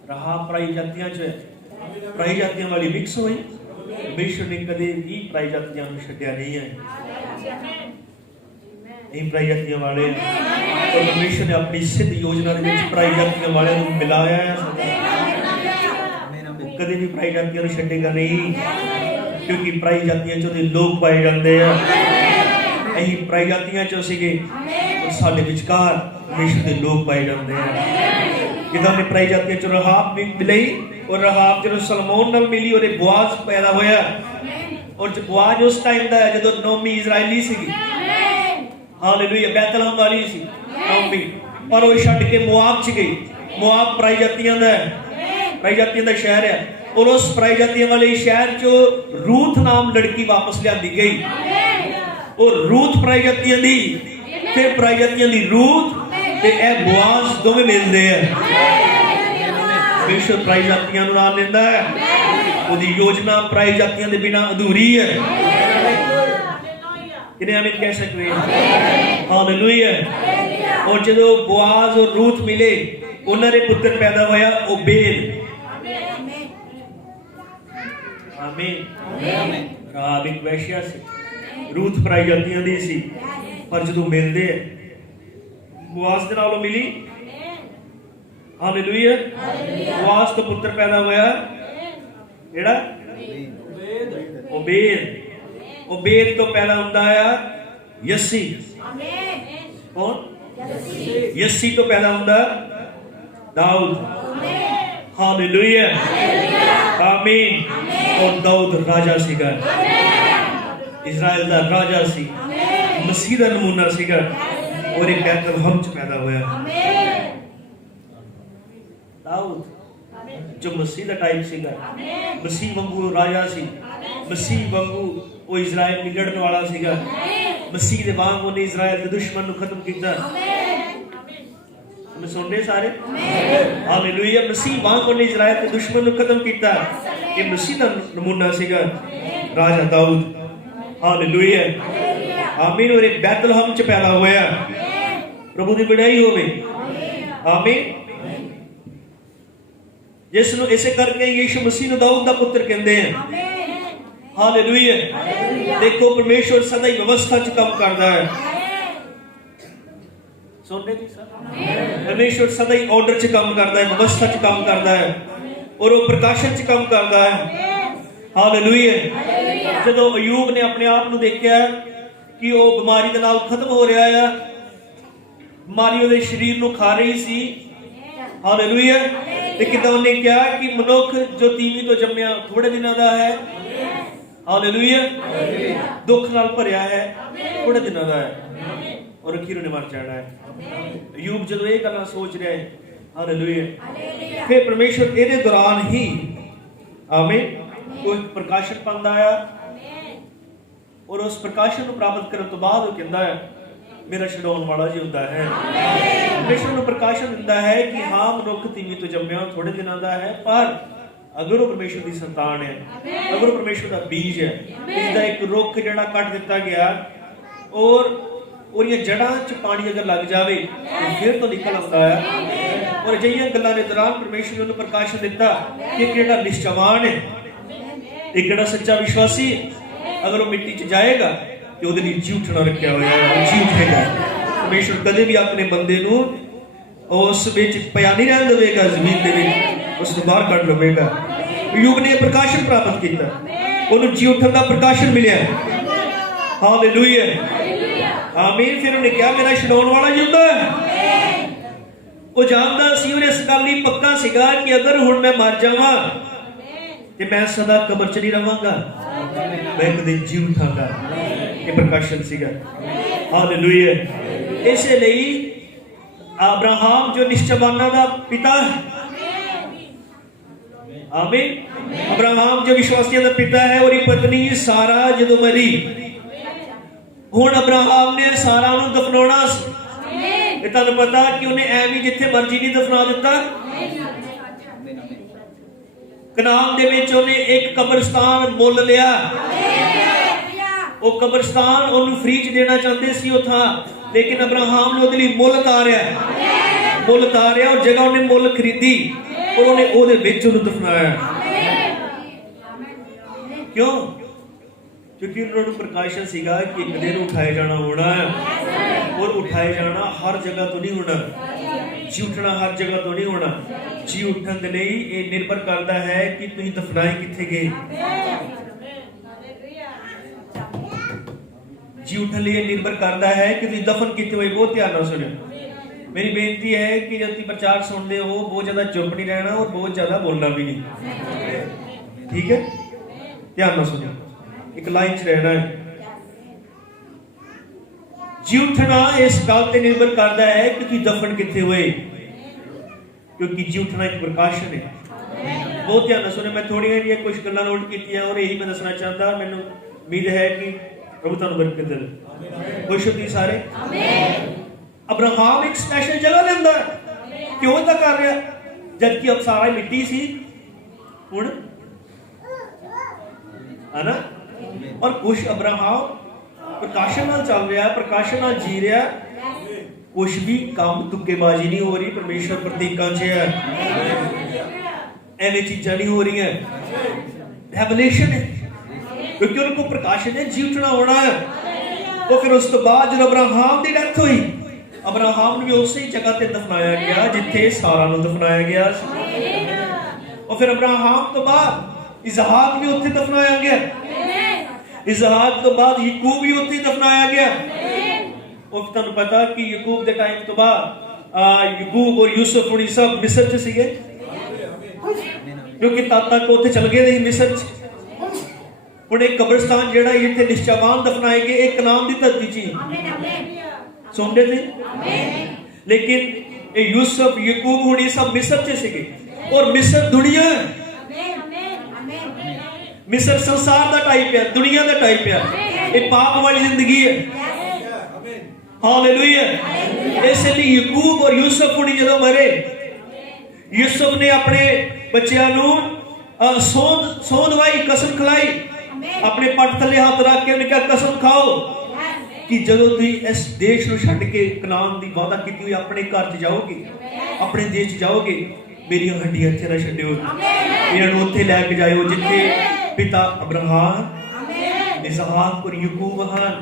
राहाब पराई जातियां च पराई जातियां वाली मिक्स हुई। परमेश्वर ने कदे भी पराई जातियां नूं छड्डिया नहीं है। नहीं पराई जातियां वाले और परमेश्वर ने अपनी सिद्ध योजना दे विच पराई जातियां वाले नूं मिलाया है। कदे भी पराई जातियां नूं छड्डेगा नहीं, क्योंकि पराई जातियां चों लोग पाए जाते हैं। असीं पराई जातियां चों सीगे और साडे विचकार परमेश्वर दे लोग पाए जाते हैं। जिद्दां ने पराई जातियां चों रहाब मिली और रहाब जदों सलमोन नाल मिली और बोआज पैदा होया। और बोआज उस टाइम दा है जदों नोमी इजराइली सीगी। हालेलुया, बैतलहम वाली सी नोमी, पर वो छड्ड के मोआब च गई। मोआब पराई जातियां दा पराई जातियां दा शहर है। और उस पराई जातियां वाले शहर चो रूथ नाम लड़की वापस लियांदी गई। और रूथ पराई जातियां दी, फिर पराई जातियां दी रूथ ते ए बोआज दोवें मिलदे हैं। परमेश्वर पराई जातियां नूं नाल लैंदा है। ओदी योजना पराई जातियां दे बिना अधूरी है। किने आमीन कह सकते हैं? हालेलुया। और जदों बोआज और रूथ मिले, उन्हां दे पुत्र पैदा होया ओबेद। आमीन। राहाब एक वैश्या सी, रूथ पराई जातियां दी सी, पर जदों मिलदे बोआज दे नालों मिली। हालेलुया। बोआज तो पुत्र पैदा होया जेड़ा ओबेद। ओबेद तो पैदा हुंदा है यस्सी। कौन? यस्सी तो पैदा हुंदा दाऊद। हालेलुया, आमीन। और दाऊद राजा सीगा, इजराइल दा राजा सी, मसीह दा नमूना सीगा। और एक बैतलहम च पैदा होया दाऊद, जो मसीह दा टाइप सीगा। मसीह वांगू राजा सी, मसीह वांगू वो इजराइल निगड़न वाला सीगा। मसीह दे वांग उन्हें इजराइल दे दुश्मन नूं खत्म कीता। हमें सुन रहे सारे? हालेलुया। मसीह वांग उन्हें इजराइल दे दुश्मन नूं खत्म कीता। ये मसीह दा नमूना सीगा राजा दाऊद। हालेलुया, आमीन। और एक बैतलहम च पैदा होया। प्रभु दी बड़ाई होवे। आमीन। जिस नूं इसे करके यीशु मसीह नूं दाऊद दा पुत्र कहंदे हैं। हालेलुया। देखो परमेश्वर सदा ही व्यवस्था च काम करदा है। सुनने जी सर? परमेश्वर सदा ही ऑर्डर च काम करदा है, व्यवस्था च काम करदा है, और वो प्रकाशन च काम करदा है। हालेलुया। जदों अयूब ने अपने आप नूं देखिया कि वो बीमारी दे नाल खत्म हो रहा है, बीमारी ਉਹਦੇ शरीर ਨੂੰ खा रही सी। हालेलुया। ते किदां ਉਹਨੇ ਕਿਹਾ कि मनुख जो तीवी तो जम्मिया थोड़े दिनों ਦਾ है। हालेलुया। दुख नाल भरिया है, थोड़े दिनों ਦਾ है, और अखीर ने मर जाना है। अयूब जदों ਇਹ ਗੱਲਾਂ सोच रहा है, हालेलुया, फिर परमेश्वर ਇਹਦੇ दौरान ही आमीन कोई प्रकाशन पांदा है। और उस प्रकाशन को प्राप्त करने तो बाद वो कहता है मेरा छड़ाउण वाला जी होता है। परमेश्वर को प्रकाशन दिंदा है कि हाँ मनुख तीवी तो जम्मिया थोड़े दिनों का है, पर अगर वो परमेश्वर की संतान है, अगर वो परमेश्वर का बीज है, इसका एक रुख जिहड़ा कट दिता गया और ये जड़ां च पानी अगर लग जाए तो फिर तो निकल आता है। और अजिहियां गल्लां दे दौरान परमेश्वर ने उन्हें प्रकाशन दिता कि एक जिहड़ा निष्ठावान है, एक जिहड़ा सच्चा विश्वासी अगर वो मिट्टी च जाएगा तो ਉਹਦੇ ਲਈ ਜੀ ਉਠਣਾ ਰੱਖਿਆ ਹੋਇਆ ਹੈ, ਜੀ ਉਠੇਗਾ। परमेश्वर कदे भी अपने बंदे नूं उस विच पिया नहीं रहन देवेगा, जमीन दे विच उस नूं बाहर कढ लवेगा। अयूब ने प्रकाशन प्राप्त किया, उन्हें जी उठन का प्रकाशन मिलिया। हालेलुया, आमीन। फिर उन्हें कहा मेरा छड़ाउण वाला जिंदा है। वो जानता सी, उन्हें इस गल लई पक्का सीगा कि अगर हुण मैं मर जावां ते मैं सदा कब्र च नहीं रहांगा, मैं एक दिन जी उठांगा। ये प्रकाशन सीगा। हालेलुया। इसलिए अब्राहम जो निश्चयवानां दा पिता है, आमीन, अब्राहम जो विश्वासियों का पिता है, और पत्नी सारा जदों मरी, हुण अब्राहम ने सारा नूं दफनाउणा सी। ते तुहानूं पता कि उन्हें एवं जिथे मर्जी नहीं दफना दिता। कनान दे विच उन्हें एक कब्रिस्तान मुल लिया। वो कब्रिस्तान उन्हें फ्री च देना चाहते सी उथा, लेकिन अब्राहम ने उसदे लई मुल तारिया। ਮੁੱਲ ਤਾਰਿਆ और जगह उन्हें मुੱਲ खरीदी और उन्हें ਉਹਦੇ ਵਿੱਚ ਉਹਨੂੰ ਦਫਨਾਇਆ। क्यों? क्योंकि उन्होंने प्रकाशन सीगा कि एक दिन उठाए जाना होना है और उठाए जाना हर जगह तो नहीं होना, जी उठना हर जगह तो नहीं होना। जी उठन दे लई ये निर्भर करता है कि तुसीं दफनाए किथे गए। जी उठन लिए निर्भर करता है कि तुसीं दफन किथे होए। बहुत ध्यान नाल सुनियो। मेरी बेनती है कि जब तुसीं प्रचार सुनते हो बहुत ज्यादा चुप नहीं रहना और बहुत ज्यादा बोलना भी नहीं, ठीक है? ध्यान नाल सुनियो, एक लाइन च रहना है। जी उठना इस गल ते निर्भर करता है कि तुसीं दफन किथे होए, क्योंकि जी उठना एक प्रकाशन है। बहुत ध्यान नाल सुनियो। मैं थोड़ियां जिहियां कुछ गल्लां नोट कीतियां और यही मैं दसना चाहता। मैनूं उम्मीद है कि प्रभु तुहानूं बरकत दे। खुश हो तुसीं सारे? अब्राहम एक स्पैशल जगह लैंदा क्यों इदां कर रहा, जबकि अब सारा मिट्टी सी हुण, है ना? और कुछ अब्राहम प्रकाशन नाल चल रहा, प्रकाशन नाल जी रहा, कुछ भी काम तुक्केबाजी नहीं हो रही, परमेश्वर प्रतीकां च है, एवें चीजां नहीं हो रही, रेवलेशन है, क्योंकि उनको प्रकाशन है, जी उठना होना है। तो फिर उस तो बाद जब अब्राहम की डेथ हुई, अब्राहम ने उसी जगह ते दफनाया गया जिथे सारा नूं दफनाया गया। और फिर अब्राहम तो बाद इसहाक भी उत्थे दफनाया गया, इसहाक तो बाद याकूब भी उत्थे दफनाया गया। और तुहानूं पता कि याकूब दे टाइम तो बाद याकूब और यूसुफ हुणी सब मिस्र च सीगे, क्योंकि तद तक उत्थे चल गए थे मिस्र च। हुण एक कब्रिस्तान जिहड़ा इत्थे निश्चावान दफनाए गए, एक कनान दी धरती च सुनदे थे। लेकिन ये यूसुफ याकूब हुणी सब मिस्र च सीगे। और मिस्र दुनिया, मिस्र संसार का टाइप है, दुनिया का टाइप है, ये पाप वाली जिंदगी है। हालेलुया। इसलिए याकूब और यूसुफ हुणी जदों मरे, यूसुफ ने अपने बच्चों नूं सौं दवाई, कसम खिलाई, अपने पट थले हाथ रख के उन्हें कहा कसम खाओ कि जदों तुसीं इस देश नूं छड्ड के कनान दी वादा कीती हुई अपने घर च जाओगे, अपने देश च जाओगे, मेरी हड्डियां इत्थे ना छड्डिओ, इन्हां नूं उत्थे लैके जाओ जिथे पिता अब्राहम, इसहाक और याकूब हन,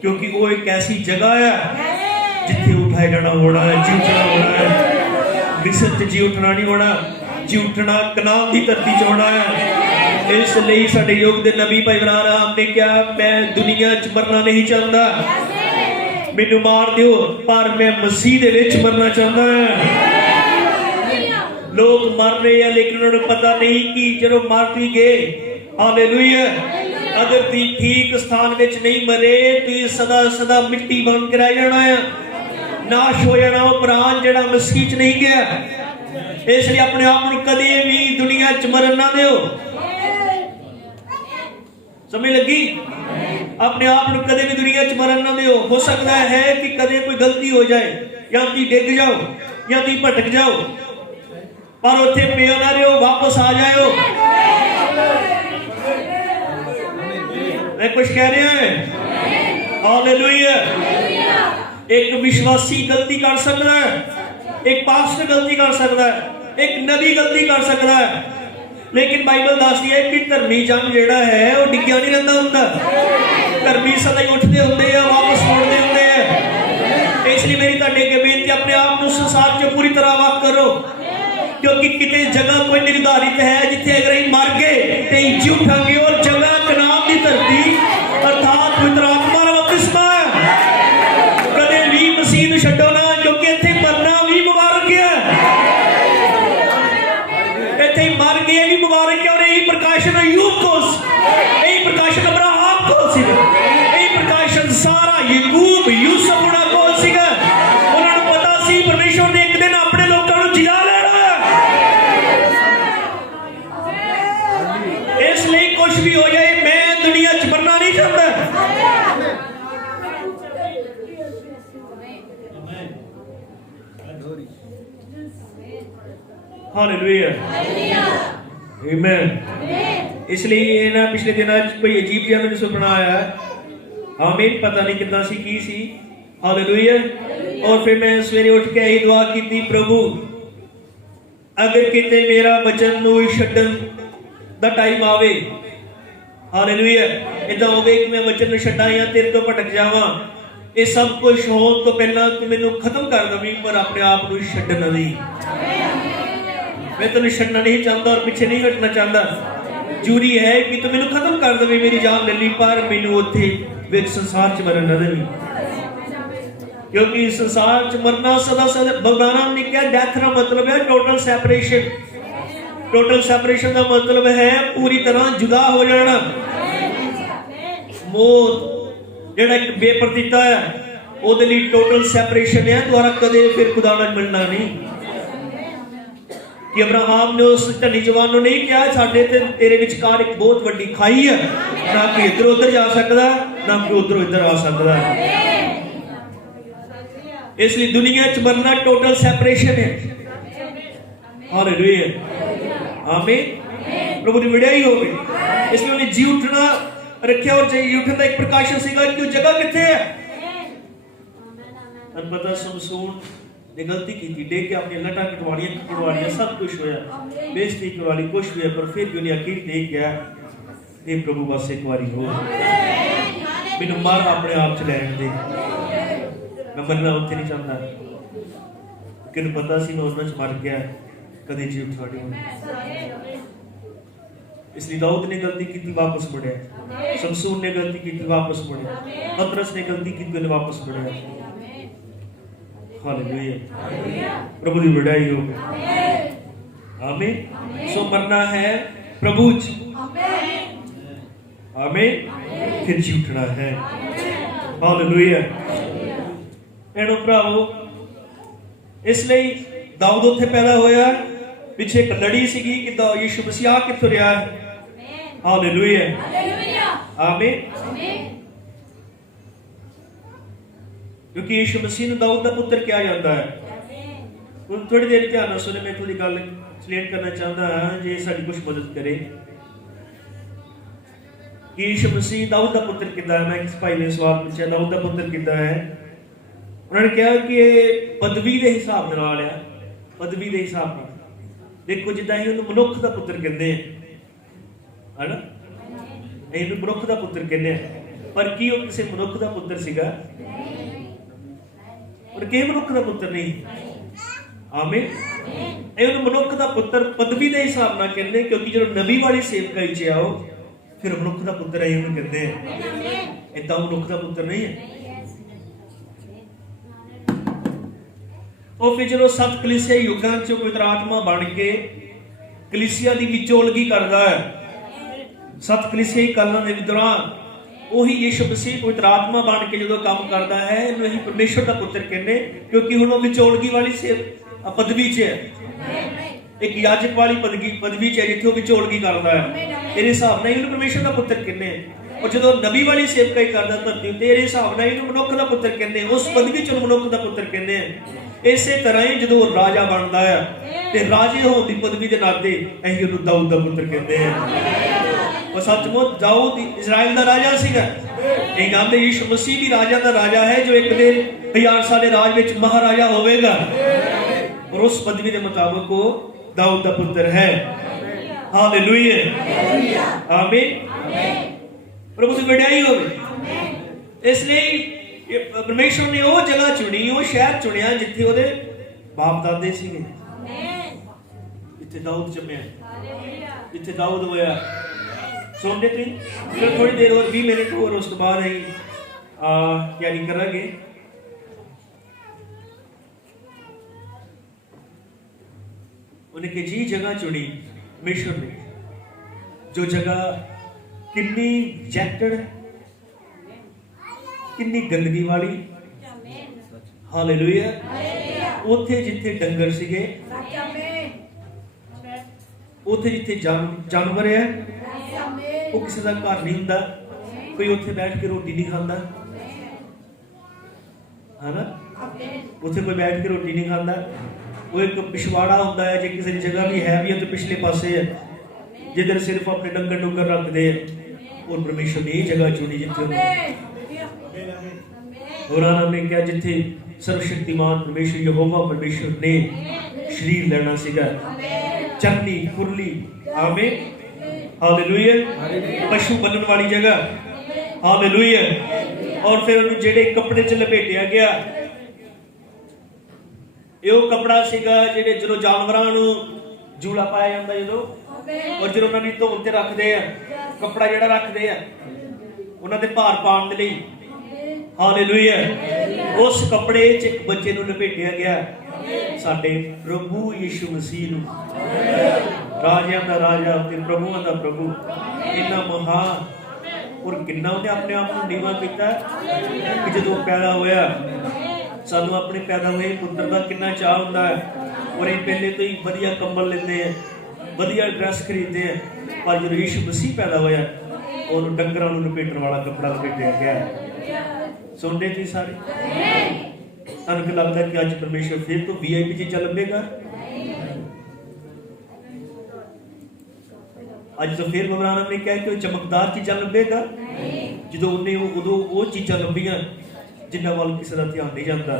क्योंकि वो एक ऐसी जगह है जिथे उठाए जाना होना है, जी उठना होना है। मिस्र च जी उठना नहीं होना, जी उठना कनान दी धरती च होना है। इसलिए साडे युग दे नबी भाई इब्राहिम ने क्या, मैं दुनिया च मरना नहीं चाहता, मैनू मार दिओ पर मैं मसीह दे विच मरना चाहता है। लोग मर रहे हैं लेकिन उन्होंने पता नहीं कि जब मर भी गए, हालेलुया, अगर तुम ठीक स्थान विच नहीं मरे तो सदा सदा मिट्टी बन के रह जाना है, नाश हो जाना। वो प्राण जिहड़ा मसीह च नहीं गया, इसलिए अपने आप को कदे भी दुनिया च मरन ना दिओ। समझ लगी? अपने आप को कदे भी दुनिया च मरन ना दिओ। हो सकता है कि कदे कोई गलती हो जाए, या तुम डिग जाओ या तुम भटक जाओ, पर उत्थे पियो ना रहो, वापस आ जाओ। मैं कुछ कह रहा है? हालेलुया। एक विश्वासी गलती कर सकता है, एक पास्टर गलती कर सकता है, एक नबी गलती कर सकता है, लेकिन बाइबल दसदी है कि धर्मी जन जिहड़ा है वो डिग्गिया नहीं रहिंदा हुंदा, धर्मी सदा ही उठते होंदे आ, वापस मुड़दे होंदे आ। इसलिए मेरी तुहाडे अगे बेनती, अपने आप को संसार च पूरी तरह वक करो, क्योंकि किते जगह कोई निर्धारित है जिथे अगर हम मर गए तो जी उठांगे, और जगह कनान की धरती अर्थात पवित्र आत्मा दा बपतिस्मा है। कदे भी मसीह नूं छड्डो ना, क्योंकि इत्थे मरना भी मुबारक है, इत्थे मर गए भी मुबारक है। और यही प्रकाशन अय्यूब को, यही प्रकाशन अब्राहम को सीगा, यही प्रकाशन सारा याकूब यूसुफ हुणां को सीगा। उन्हां नूं पता सी परमेश्वर ने एक दिन अपने लोकां नूं जिला लेना, इसलिए कुछ भी हो जाए मैं दुनिया च मरना नहीं चाहता। हालेलुया, आमीन। इसलिए ना पिछले दिनों कोई अजीब जिहा मैंने सुपना आया, आमीन, पता नहीं कितना सी की सी, हालेलुया। और फिर मैं सवेरे उठ के यही दुआ की, प्रभु अगर किते मेरा वचन नूं छड्डण दा टाइम आवे, हालेलुया, इदां होवे कि मैं वचन नूं छड्डां या तेरे तो भटक जावां, ये सब कुछ होण तो पहला तू मैनूं खत्म कर दवीं, पर अपने आप नूं छड्डण नहीं। मैं तैनूं छड्डना नहीं चाहता और पीछे नहीं हटना चाहता। जरूरी है कि तू मैनूं खत्म कर दवीं, मेरी जान ले ली, पर मैनूं उत्थे विच संसार च मरन ना देवीं, क्योंकि संसार च मरना सदा सदा भगवान ने क्या डेथ का मतलब है टोटल सैपरेशन। टोटल सैपरेशन का मतलब है पूरी तरह जुदा हो जाना। मौत जेड़ा एक बेप्रतीता है ਉਹਦੇ ਲਈ टोटल सैपरेशन है, दोबारा कदे फिर खुदा नाल मिलना नहीं। कि अब्राहम ने उस धनी जवान ਨੂੰ नहीं कहा ਸਾਡੇ ਤੇ ਤੇਰੇ ਵਿਚਕਾਰ ਇੱਕ ਬਹੁਤ ਵੱਡੀ ਖਾਈ ਹੈ, ना कि इधर उधर जा सकता, ना कि उधर इधर आ सकता। इसलिए दुनिया च मरना टोटल सैपरेशन है। हालेलुया, आमीन, प्रभु दी वडियाई होवे। इसलिए उन्हें जी उठना रखिया, और जी उठन दा एक प्रकाशन सीगा कि जगह किथे है। अनपता समसून ने गलती की थी, देख के अपनी लटा कटवाड़ियां सब कुछ होया, बेइज्जती करवाली, कुछ भी है, पर फिर भी उन्हें आखिर देख गया, हे प्रभु बस एक बारी हो, मैनूं मार अपने आप च लैण दे, मैं मरना उत्थे नहीं चाहता, क्योंकि पता सी मैं उन्हां च मर गया, कदे जी उठा नहीं होनी। इसलिए दाऊद ने गलती की थी, वापस मुड़िया, शमसून ने गलती की थी, वापस मुड़िया, पतरस ने गलती की थी, वापस मुड़िया। हालेलुया, प्रभु दी वडियाई हो। आमीन। सो मरना है प्रभु च, आमीन, फिर जी उठना है। हालेलुया। एनो भरावो, इसलिए दाऊद उत्थे पैदा होया, पिछे एक लड़ी सीगी कि यीशु मसीह कित्थों रहा है। हालेलुया, आमीन। क्योंकि यीशु मसीह ने दाऊद का पुत्र कहा जाता है। ਹੁਣ थोड़ी देर ध्यान ਨਾਲ सुने, मैं थोड़ी गल एक्सप्लेन करना चाहता हाँ जे साडी कुछ मदद करे कि यीशु मसीह दाऊद का पुत्र कितना है। मैं एक भाई ने सवाल पूछा, दाऊद का पुत्र कितना है। उन्होंने कहा कि ये पदवी के हिसाब के नाल है, पदवी के हिसाब नाल। देखो जिद्दां ही उन्हें मनुख का पुत्र कहते हैं, है ना, इहनूं मनुख का पुत्र कहते हैं, पर की वो किसी मनुख का पुत्र सीगा, और किसी मनुख का पुत्र नहीं। आमीन। ਇਹ ਮਨੁੱਖ ਦਾ ਪੁੱਤਰ ਪਦਵੀ ਦੇ ਹਿਸਾਬ ਨਾਲ ਕਹਿੰਦੇ, ਕਿਉਂਕਿ ਜਦੋਂ ਨਬੀ ਵਾਲੀ ਸੇਵਕਾਈ ਚ ਆਓ ਫਿਰ ਮਨੁੱਖ ਦਾ ਪੁੱਤਰ ਇਹ ਉਹਨੂੰ ਕਹਿੰਦੇ ਆ। ਇਦਾਂ ਮਨੁੱਖ ਦਾ ਪੁੱਤਰ ਨਹੀਂ ਹੈ। ਉਹ ਫਿਰ ਜਦੋਂ ਸੱਤ ਕਲੀਸਿਆ ਯੁੱਗਾਂ ਚ ਪਵਿੱਤਰ ਆਤਮਾ ਬਣ ਕੇ ਕਲੀਸਿਆ ਦੀ ਵਿਚੋਲਗੀ ਕਰਦਾ ਹੈ, ਸੱਤ ਕਲੀਸਿਆਈ ਕਾਲਾਂ ਦੇ ਦੌਰਾਨ ਉਹੀ ਯੀਸ਼ੂ ਮਸੀਹ ਪਵਿੱਤਰ ਆਤਮਾ ਬਣ ਕੇ ਜਦੋਂ ਕੰਮ ਕਰਦਾ ਹੈ, ਇਹਨੂੰ ਅਸੀਂ ਪਰਮੇਸ਼ਰ ਦਾ ਪੁੱਤਰ ਕਹਿੰਦੇ, ਕਿਉਂਕਿ ਹੁਣ ਉਹ ਵਿਚੋਲਗੀ ਵਾਲੀ पदवी च है, एक याजक वाली पदवी च है जिथे वो विचोलगी करता है। तेरे हिसाब नाल इहनूं परमेश्वर दा पुत्र कहने, और जदों नबी वाली सेवकाई करदा धरती तेरे हिसाब नाल इहनूं मनुख दा पुत्र कहने, उस पदवी च मनुख दा पुत्र कहने। इसे तरह ही जदों राजा बनदा है ते राजे होण दी पदवी दे नाते असीं उहनूं दाऊद दा पुत्र कहते हैं। और सचमुच दाऊद इजराइल दा राजा सीगा। एक आंदे यीशु मसीह भी राजा दा राजा है, जो एक दिन 1000 साल राज विच महाराजा होवेगा, और उस पदवी के मुताबिक वो दाऊद का पुत्र है। हालेलुया, आमीन, प्रभु की वडियाई हो। इसलिए परमेश्वर ने वो जगह चुनी, वो शहर चुनिया जिथे ओदे बाप दादे सीगे, जिथे दाऊद जम्मिया, जिथे दाऊद होया। सुनते थे फिर थोड़ी देर और 20 मिनट और उस बाद ही तैयारी करांगे। उन्हें जी जगह चुनी परमेश्वर ने, जो जगह कितनी जैक्टेड, कितनी गंदगी वाली। हालेलुया। उथे जिथे डंगर सीगे, उथे जिथे जानवर है, वो किसी का घर नहीं हुंदा, कोई उथे बैठ के रोटी नहीं खाता, है ना, उथे कोई बैठ के रोटी नहीं खाता। वो एक पिछवाड़ा होता है, जो किसी जगह भी है तो पिछले पासे है, जिधर सिर्फ अपने डंगर डुंगर रखते हैं। और परमेश्वर ने जगह चुनी जिथे और आनंद ने कहा जिथे सर्वशक्तिमान परमेश्वर यहोवा परमेश्वर ने शरीर लेना सीगा, चरनी कुरली, आमीन, हालेलुया, पशु बनने वाली जगह, हालेलुया। और फिर उन्हें जेड़े कपड़े च लपेटिया गया, यो कपड़ा सीगा जेड़े जो जानवरां नूं जूड़ा पाया जांदा जदों, और जो उन्होंने धोन ते रखदे आ, कपड़ा जेड़ा रखदे आ उन्हां दे भार पाउण दे लई, हालेलुया। उस कपड़े च एक बच्चे नूं लपेटिया गया, साडे प्रभु यीशु मसीह नूं, राजियां दा राजा ते प्रभुआं दा प्रभु, इन्ना महान और किन्ना उन्हें अपने आप को नीवा किया कि जो पैदा होया, सानू अपने पैदा हुए पुत्र का कितना चाह होंदा है, और ये पहले तो ही वधिया कंबल लेते हैं, वधिया ड्रेस खरीदते हैं, पर जो यीशु मसीह पैदा होया और डंगरां नूं लपेटण वाला कपड़ा लपेटिया गया। सुनते जी सारे, तुहानूं क्या लगदा कि अज परमेश्वर फिर तो VIP चीज़ां लभेगा? अज तो फिर बाबा नानक ने कहा कि चमकदार चीज़ां लभेगा? जो उन्हें उदों वो चीज़ां लभियां जिन्हां वाल किसी का ध्यान नहीं जाता,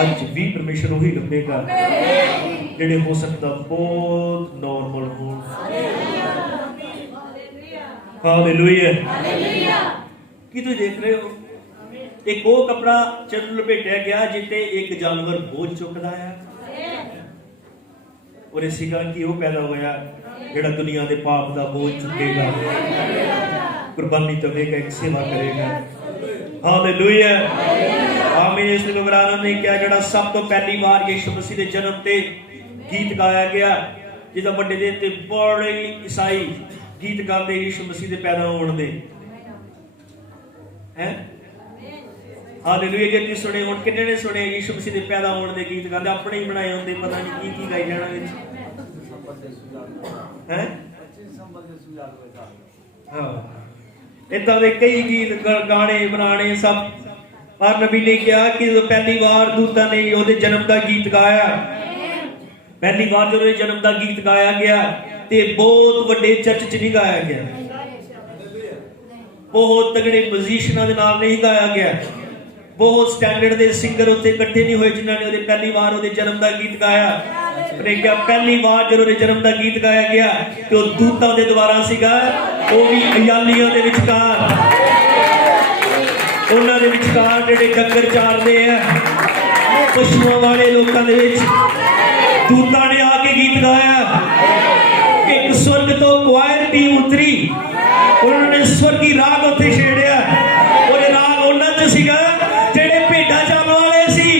अज भी परमेश्वर वही लभेगा जिहड़े हो सकता बहुत नॉर्मल हो। हालेलुया। की तुसीं देख रहे हो, एक वो कपड़ा चरण लपेटिया गया जिते एक जानवर बोझ चुकदा है, और सीगा कि वो पैदा होया जेड़ा दुनिया के पाप का बोझ चुकेगा, कुर्बानी देगा, एक सेवा करेगा। हालेलुया, आमीन। इसलिए बाबा ने क्या जेड़ा सब तो पहली बार यीशु मसीह के जन्म ते गीत गाया गया, जिसका बड़े दिन ते बड़े ईसाई गीत गाते यीशु मसीह के पैदा होने दे हैं। हालेलुया। जे तुसीं सुने हुण किन्ने ने सुने यीशु मसीह के पैदा होने दे गीत गाते, अपने ही बनाए होंदे, पता नहीं की गाई जाना विच हैं। हाँ, इदां दे कई गीत गाने बनाने सब, पर नबी ने कहा कि पहली बार दूतां ने ओहदे जन्म का गीत गाया, पहली बार जो ओहदे जन्म का गीत गाया गया ते बहुत वड्डे चर्च च नहीं गाया गया, बहुत तगड़े म्यूजिशियनां दे नाल नहीं गाया गया, बहुत स्टैंडर्ड दे सिंगर उत्ते इकट्ठे नहीं हुए जिन्हां ने ओहदे पहली बार ओहदे जन्म का गीत गाया। उन्हें क्या पहली बार जब ओहदे जन्म का गीत गाया गया तो दूतां दे द्वारा सीगा, वो भी अयालियां दे विचकार, उन्हां दे विचकार जेड़े डंगर चारदे आ, पशुआं वाले लोकां दे विच दूतां ने आके गीत गाया। एक स्वर्ग तो क्वायर टीम उतरी, उन्होंने स्वर्गी राग उत्थे छेड़िया, और राग उन्हां च सीगा जेड़े भेडां चारन वाले सी।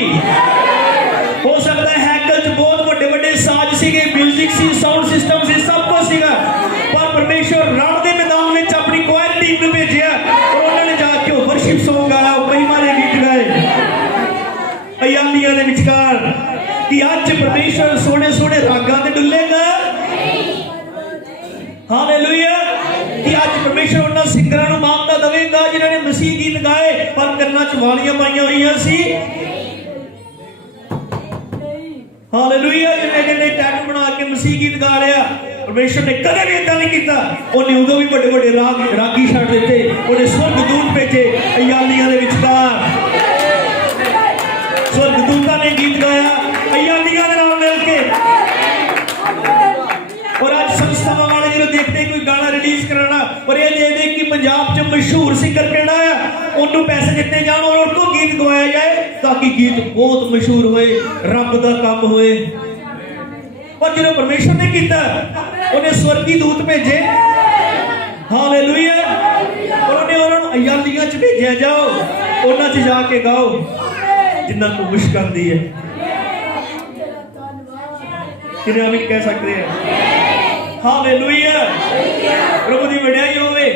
हो सकता है हैकल च बहुत बड़े बड़े साज सीगे, म्यूजिक सी, साउंड सिस्टम सी, सब कुछ सीगा, पर परमेश्वर रण के मैदान में अपनी क्वायर टीम नूं भेजिया और उन्होंने जाके वर्शिप सॉन्ग गाया, महिमा दे गीत गाए अयालियां दे विचकार। कि अज परमेश्वर सोने सोने रागां ते डुल्लेगा। हालेलुया। कि आज परमेश्वर उन्हां सिंगरां नूं मानता देवेगा जिन्हां ने मसीह गीत गाए पर करना च वालियां पाईयां होईयां सी। हालेलुया। जिन्हें टैटू बना के मसीह गीत गा लिया, परमेश्वर ने कदे भी इदां नहीं कीता। उन्हें उदों भी बड़े बड़े रागी छड्ड दित्ते, उन्हें स्वर्गदूत भेजे अयालियां दे विचकार। स्वर्गदूतां ने गीत गाया अयालियां दे नाल मिल के। और आज संस्थावां वाले जो देखते कोई गाना रिलीज कराना और ये देखते कि पंजाब च मशहूर सिंगर केड़ा है, उन्होंने पैसे दिते जान और उनको गीत गवाया जाए ताकि गीत बहुत मशहूर होए, रब दा काम होए। पर जो परमेश्वर ने किया उन्हें स्वर्गी दूत भेजे। हालेलुया। और उन्हें अयालियां च भेजा, जाओ उन्हां च जाके गाओ जिन्हां को मुश्क आंदी है। किन्ने आमीन कह सकते हैं। हालेलुया। प्रभु दी वड्याई होवे।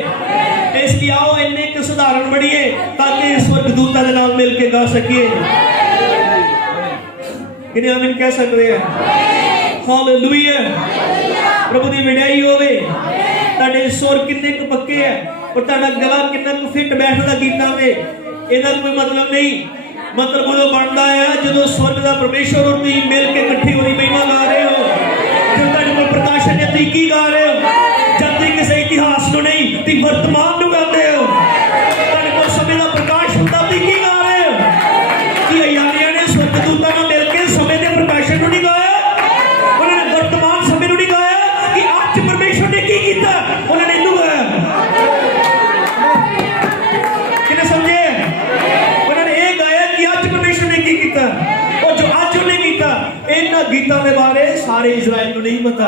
इसलिए आओ इन्ने एक सुधारण बढ़िए ताकि स्वर्गदूतां दे नाल मिल के गा सकिए। किन्ने आमीन कह सकते हैं। हालेलुया। प्रभु दी वड्याई होवे। तुहाडे सुर किन्ने क पक्के है और तुहाडा गला किन्ना क फिट बैठदा गीतां ते, इहदा कोई मतलब नहीं। मतलब उदों बनदा है जदों स्वर्ग दा परमेश्वर और तुसीं मिल के इकट्ठे होई महिमा गा रहे हो। जब तुहाडे कोल प्रकाशन है तुसीं की गा रहे हो, जब तुसीं किसी इतिहास नूं नहीं तुसीं वर्तमान नूं गांदे हो। तुहाडे कोल समय दा प्रकाश हुंदा तुसीं की गा रहे हो। बारे सारे इजराइल को नहीं पता।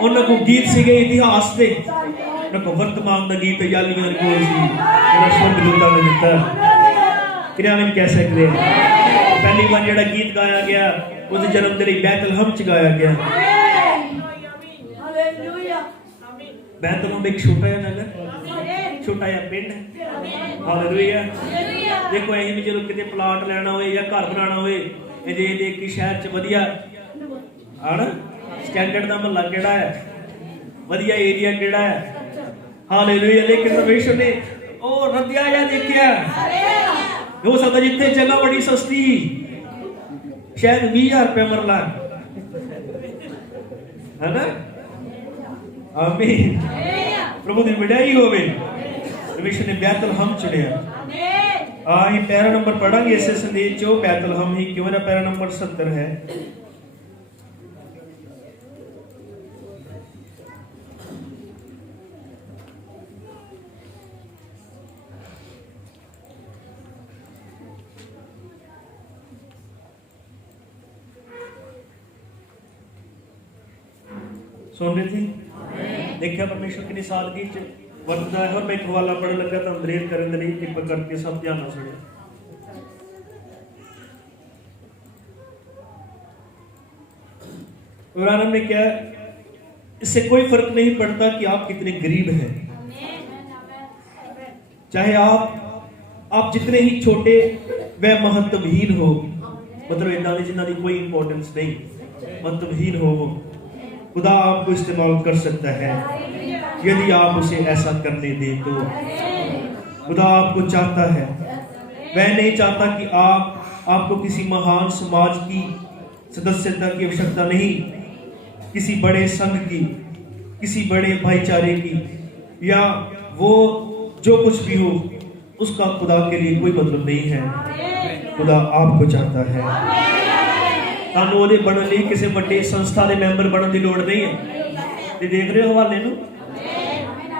उन्होंने को गीत सीखे इतिहास से, उन्होंने को वर्तमान का गीत यालियां को सी जेड़ा स्वर्गदूतां ने दिता। किन्हां ने कह सकते हैं पहली बार जेड़ा गीत गाया गया उस जन्म दिन बैतलहम च गाया गया। बैतलहम एक छोटा या नगर, छोटा या पिंड है। हालेलुया। देखो ऐ भी जो किते प्लाट लेना होए या घर बनाना होए ये एक शहर च वधिया आना स्टैंडर्ड दा महल्ला केड़ा है, वधिया एरिया केड़ा है। हालेलुया। लेकिन परमेश्वर ने ओ रद्दिया या देखिया हो सकता जिथे जगह बड़ी सस्ती शायद 20,000 रुपया मरला है ना। आमीन। प्रभु दी बढ़ाई होवे। परमेश्वर ने बैतलहम चुनिया। ही पैरा नंबर पढ़ांगे इस संदेश जो बैतलहम ही क्यों। मेरा पैरा नंबर 70 है। सुन रहे थे देखा परमेश्वर की सादगी च वरतदा है। और मैं एक हवाला पढ़ लगा तो अंग्रेज करने नहीं कृपा करके सब ध्यान ना सुने। कुरान में क्या, इससे कोई फर्क नहीं पड़ता कि आप कितने गरीब हैं, चाहे आप जितने ही छोटे व महत्वहीन हो, मतलब इन्हों जिन्हों की कोई इंपॉर्टेंस नहीं, महत्वहीन हो, खुदा आपको इस्तेमाल कर सकता है यदि आप उसे ऐसा करने दें। तो खुदा आपको चाहता है, वह नहीं चाहता कि आपको किसी महान समाज की सदस्यता की आवश्यकता नहीं, किसी बड़े संघ की, किसी बड़े भाईचारे की, या वो जो कुछ भी हो उसका खुदा के लिए कोई मतलब नहीं है। खुदा आपको चाहता है। तानू ओदे बनने लिए किसी बड़े संस्था के मैंबर बनने की लोड़ नहीं है। ते देख रहे हो हवाले नू।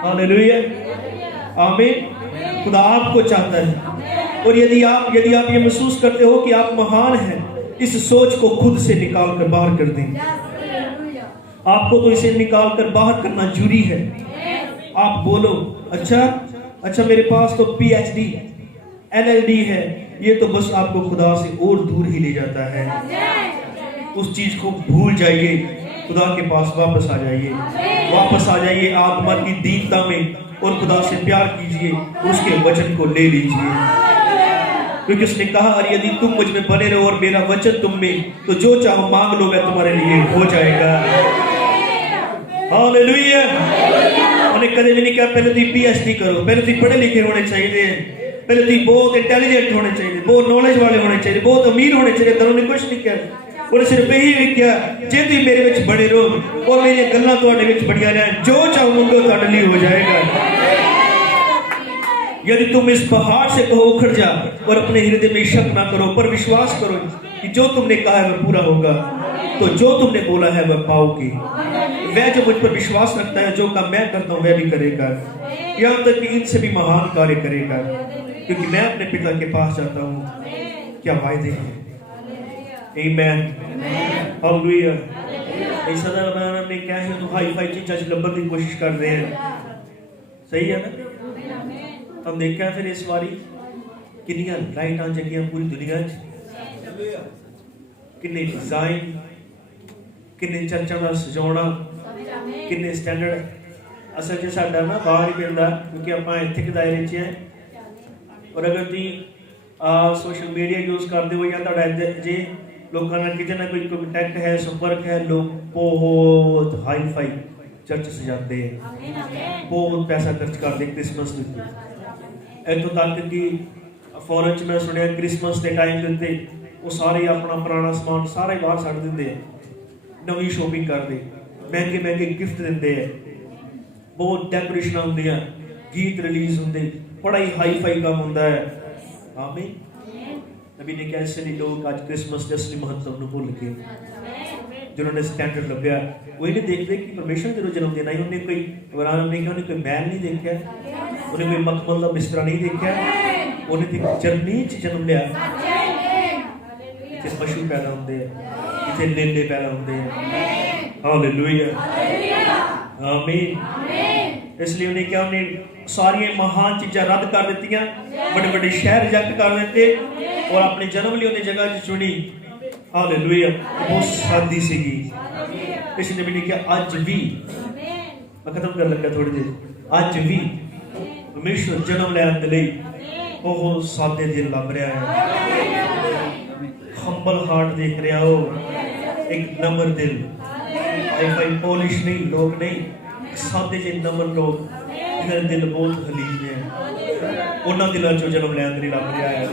हालेलुया। आमीन। खुदा आपको चाहता है। और यदि आप ये महसूस करते हो कि आप महान हैं, इस सोच को खुद से निकाल कर बाहर कर दें। आपको तो इसे निकाल कर बाहर करना जरूरी है। आप बोलो अच्छा मेरे पास तो PhD LLD है, ये तो बस आपको खुदा से और दूर ही ले जाता है। उस चीज को भूल जाइए, खुदा के पास वापस आ जाइए आत्मा की दीनता में और खुदा से प्यार कीजिए, उसके वचन को ले लीजिए, क्योंकि उसने कहा और यदि तुम मुझ में बने रहो और मेरा वचन तुम में, तो जो चाहो मांग लो मैं तुम्हारे लिए हो जाएगा। हालेलुया। उन्हें कदे भी नहीं कहा पहले तुम PhD करो, पहले तुम पढ़े लिखे होने चाहिए, पहले तुम बहुत इंटेलिजेंट होने चाहिए, बहुत नॉलेज वाले होने चाहिए, बहुत अमीर होने चाहिए। तो उन्होंने कुछ नहीं किया, उन्हें सिर्फ यही लिखा जे तुम मेरे विच बने रहो और मेरी गल्लां तुहाडे विच बढ़िया रहन, जो चाहो मंगो तुहाडे लिए हो जाएगा। यदि तुम इस पहाड़ से कहो उखड़ जा और अपने हृदय में शक ना करो पर विश्वास करो कि जो तुमने कहा है वह पूरा होगा, तो जो तुमने बोला है वह पाओगे। वह जो मुझ पर विश्वास रखता है, जो काम मैं करता हूँ वह भी करेगा, यहाँ तक कि इनसे भी महान कार्य करेगा, क्योंकि मैं अपने पिता के पास जाता हूँ। क्या वायदे हैं। आमीन। हालेलुया। ऐसा ना मैं क्या है तो हाई फाई चीज़ां लंबन की कोशिश कर रहे हैं, सही है ना। हम देखा फिर इस बारी कितनियां लाइटां जगियां पूरी दुनिया च, किन्ने डिजाइन, किन्ने चर्चा का सजाना, किन्ने स्टैंडर्ड। असल च साडा ना बाहर ही मिलता, क्योंकि आपां इत्थे के दायरे च हैं। और अगर तुसीं सोशल मीडिया यूज करते हो या तुहाडा जे लोगों नाल किते ना कोई कंटैक्ट है, संपर्क है, लोग बहुत हाई फाई चर्च सजाते हैं, बहुत पैसा खर्च करते क्रिसमस के उत्ते। इत्थों तक कि फॉरन च मैं सुनिया क्रिसमस के टाइम के उत्ते वो सारे अपना पुराना समान सारा ही बाहर सट देंगे, नवी शॉपिंग करते, महंगे गिफ्ट देंगे, बहुत डेकोरेशन होंदियां, गीत रिलीज होंगे, बड़ा ही हाई फाई काम होता है। आमीन। नबी ने कहा इसलिए लोग आज क्रिसमस के असली महत्व को भूल के, जिन्होंने स्टैंडर्ड लग्या वो ये नहीं देखते कि परमेश्वर जो जन्म देना है, उन्हें कोई वरान ने कहा उन्हें कोई महल नहीं देखा, उन्हें कोई मखमल का बिस्तरा नहीं देखा, उन्हें तो जर्मनी च जन्म लिया जिस पशु पैदा होंगे। ਤੇ ਲੇਲੇ ਪੈਦਾ ਹੁੰਦੇ ਆ। ਹਾਲੇਲੂਇਆ, ਆਮੀਨ। ਇਸ ਲਈ ਉਹਨੇ ਕਿਹਾ, ਉਹਨੇ ਸਾਰੀਆਂ ਮਹਾਨ ਚੀਜ਼ਾਂ ਰੱਦ ਕਰ ਦਿੱਤੀਆਂ, ਵੱਡੇ ਵੱਡੇ ਸ਼ਹਿਰ ਰਿਜੈਕਟ ਕਰ ਦਿੱਤੇ ਔਰ ਆਪਣੇ ਜਨਮ ਲਈ ਉਹਨੇ ਜਗ੍ਹਾ ਚੁਣੀ। ਹਾਲੇਲੂਇਆ, ਬਹੁਤ ਸਾਦੀ ਸੀਗੀ। ਕਿਸੇ ਨੇ ਵੀ ਨਹੀਂ ਕਿਹਾ ਅੱਜ ਵੀ, ਮੈਂ ਖਤਮ ਕਰਨ ਲੱਗਾ ਥੋੜੀ ਦੇਰ, ਅੱਜ ਵੀ ਪਰਮੇਸ਼ਵਰ ਜਨਮ ਲੈਣ ਦੇ ਲਈ ਉਹ ਸਾਦੇ ਦਿਲ ਲੱਭ ਰਿਹਾ ਹੈ। ਹੰਬਲ ਹਾਰਟ ਦੇਖ ਰਿਹਾ ਹੋ, ਇੱਕ ਨਮਰ ਦਿਲ, ਪੋਲਿਸ਼ ਨਹੀਂ ਲੋਕ ਨਹੀਂ, ਸਾਦੇ ਜਿਹੇ ਨਮਰ ਲੋਕ ਜਿਹਨਾਂ ਦੇ ਦਿਲ ਬਹੁਤ ਹਲੀਮ ਹੈ, ਉਹਨਾਂ ਦਿਲਾਂ ਚੋਂ ਜਨਮ ਲੈਣ ਦੇ ਲਈ ਲੱਭ ਰਿਹਾ ਹੈ।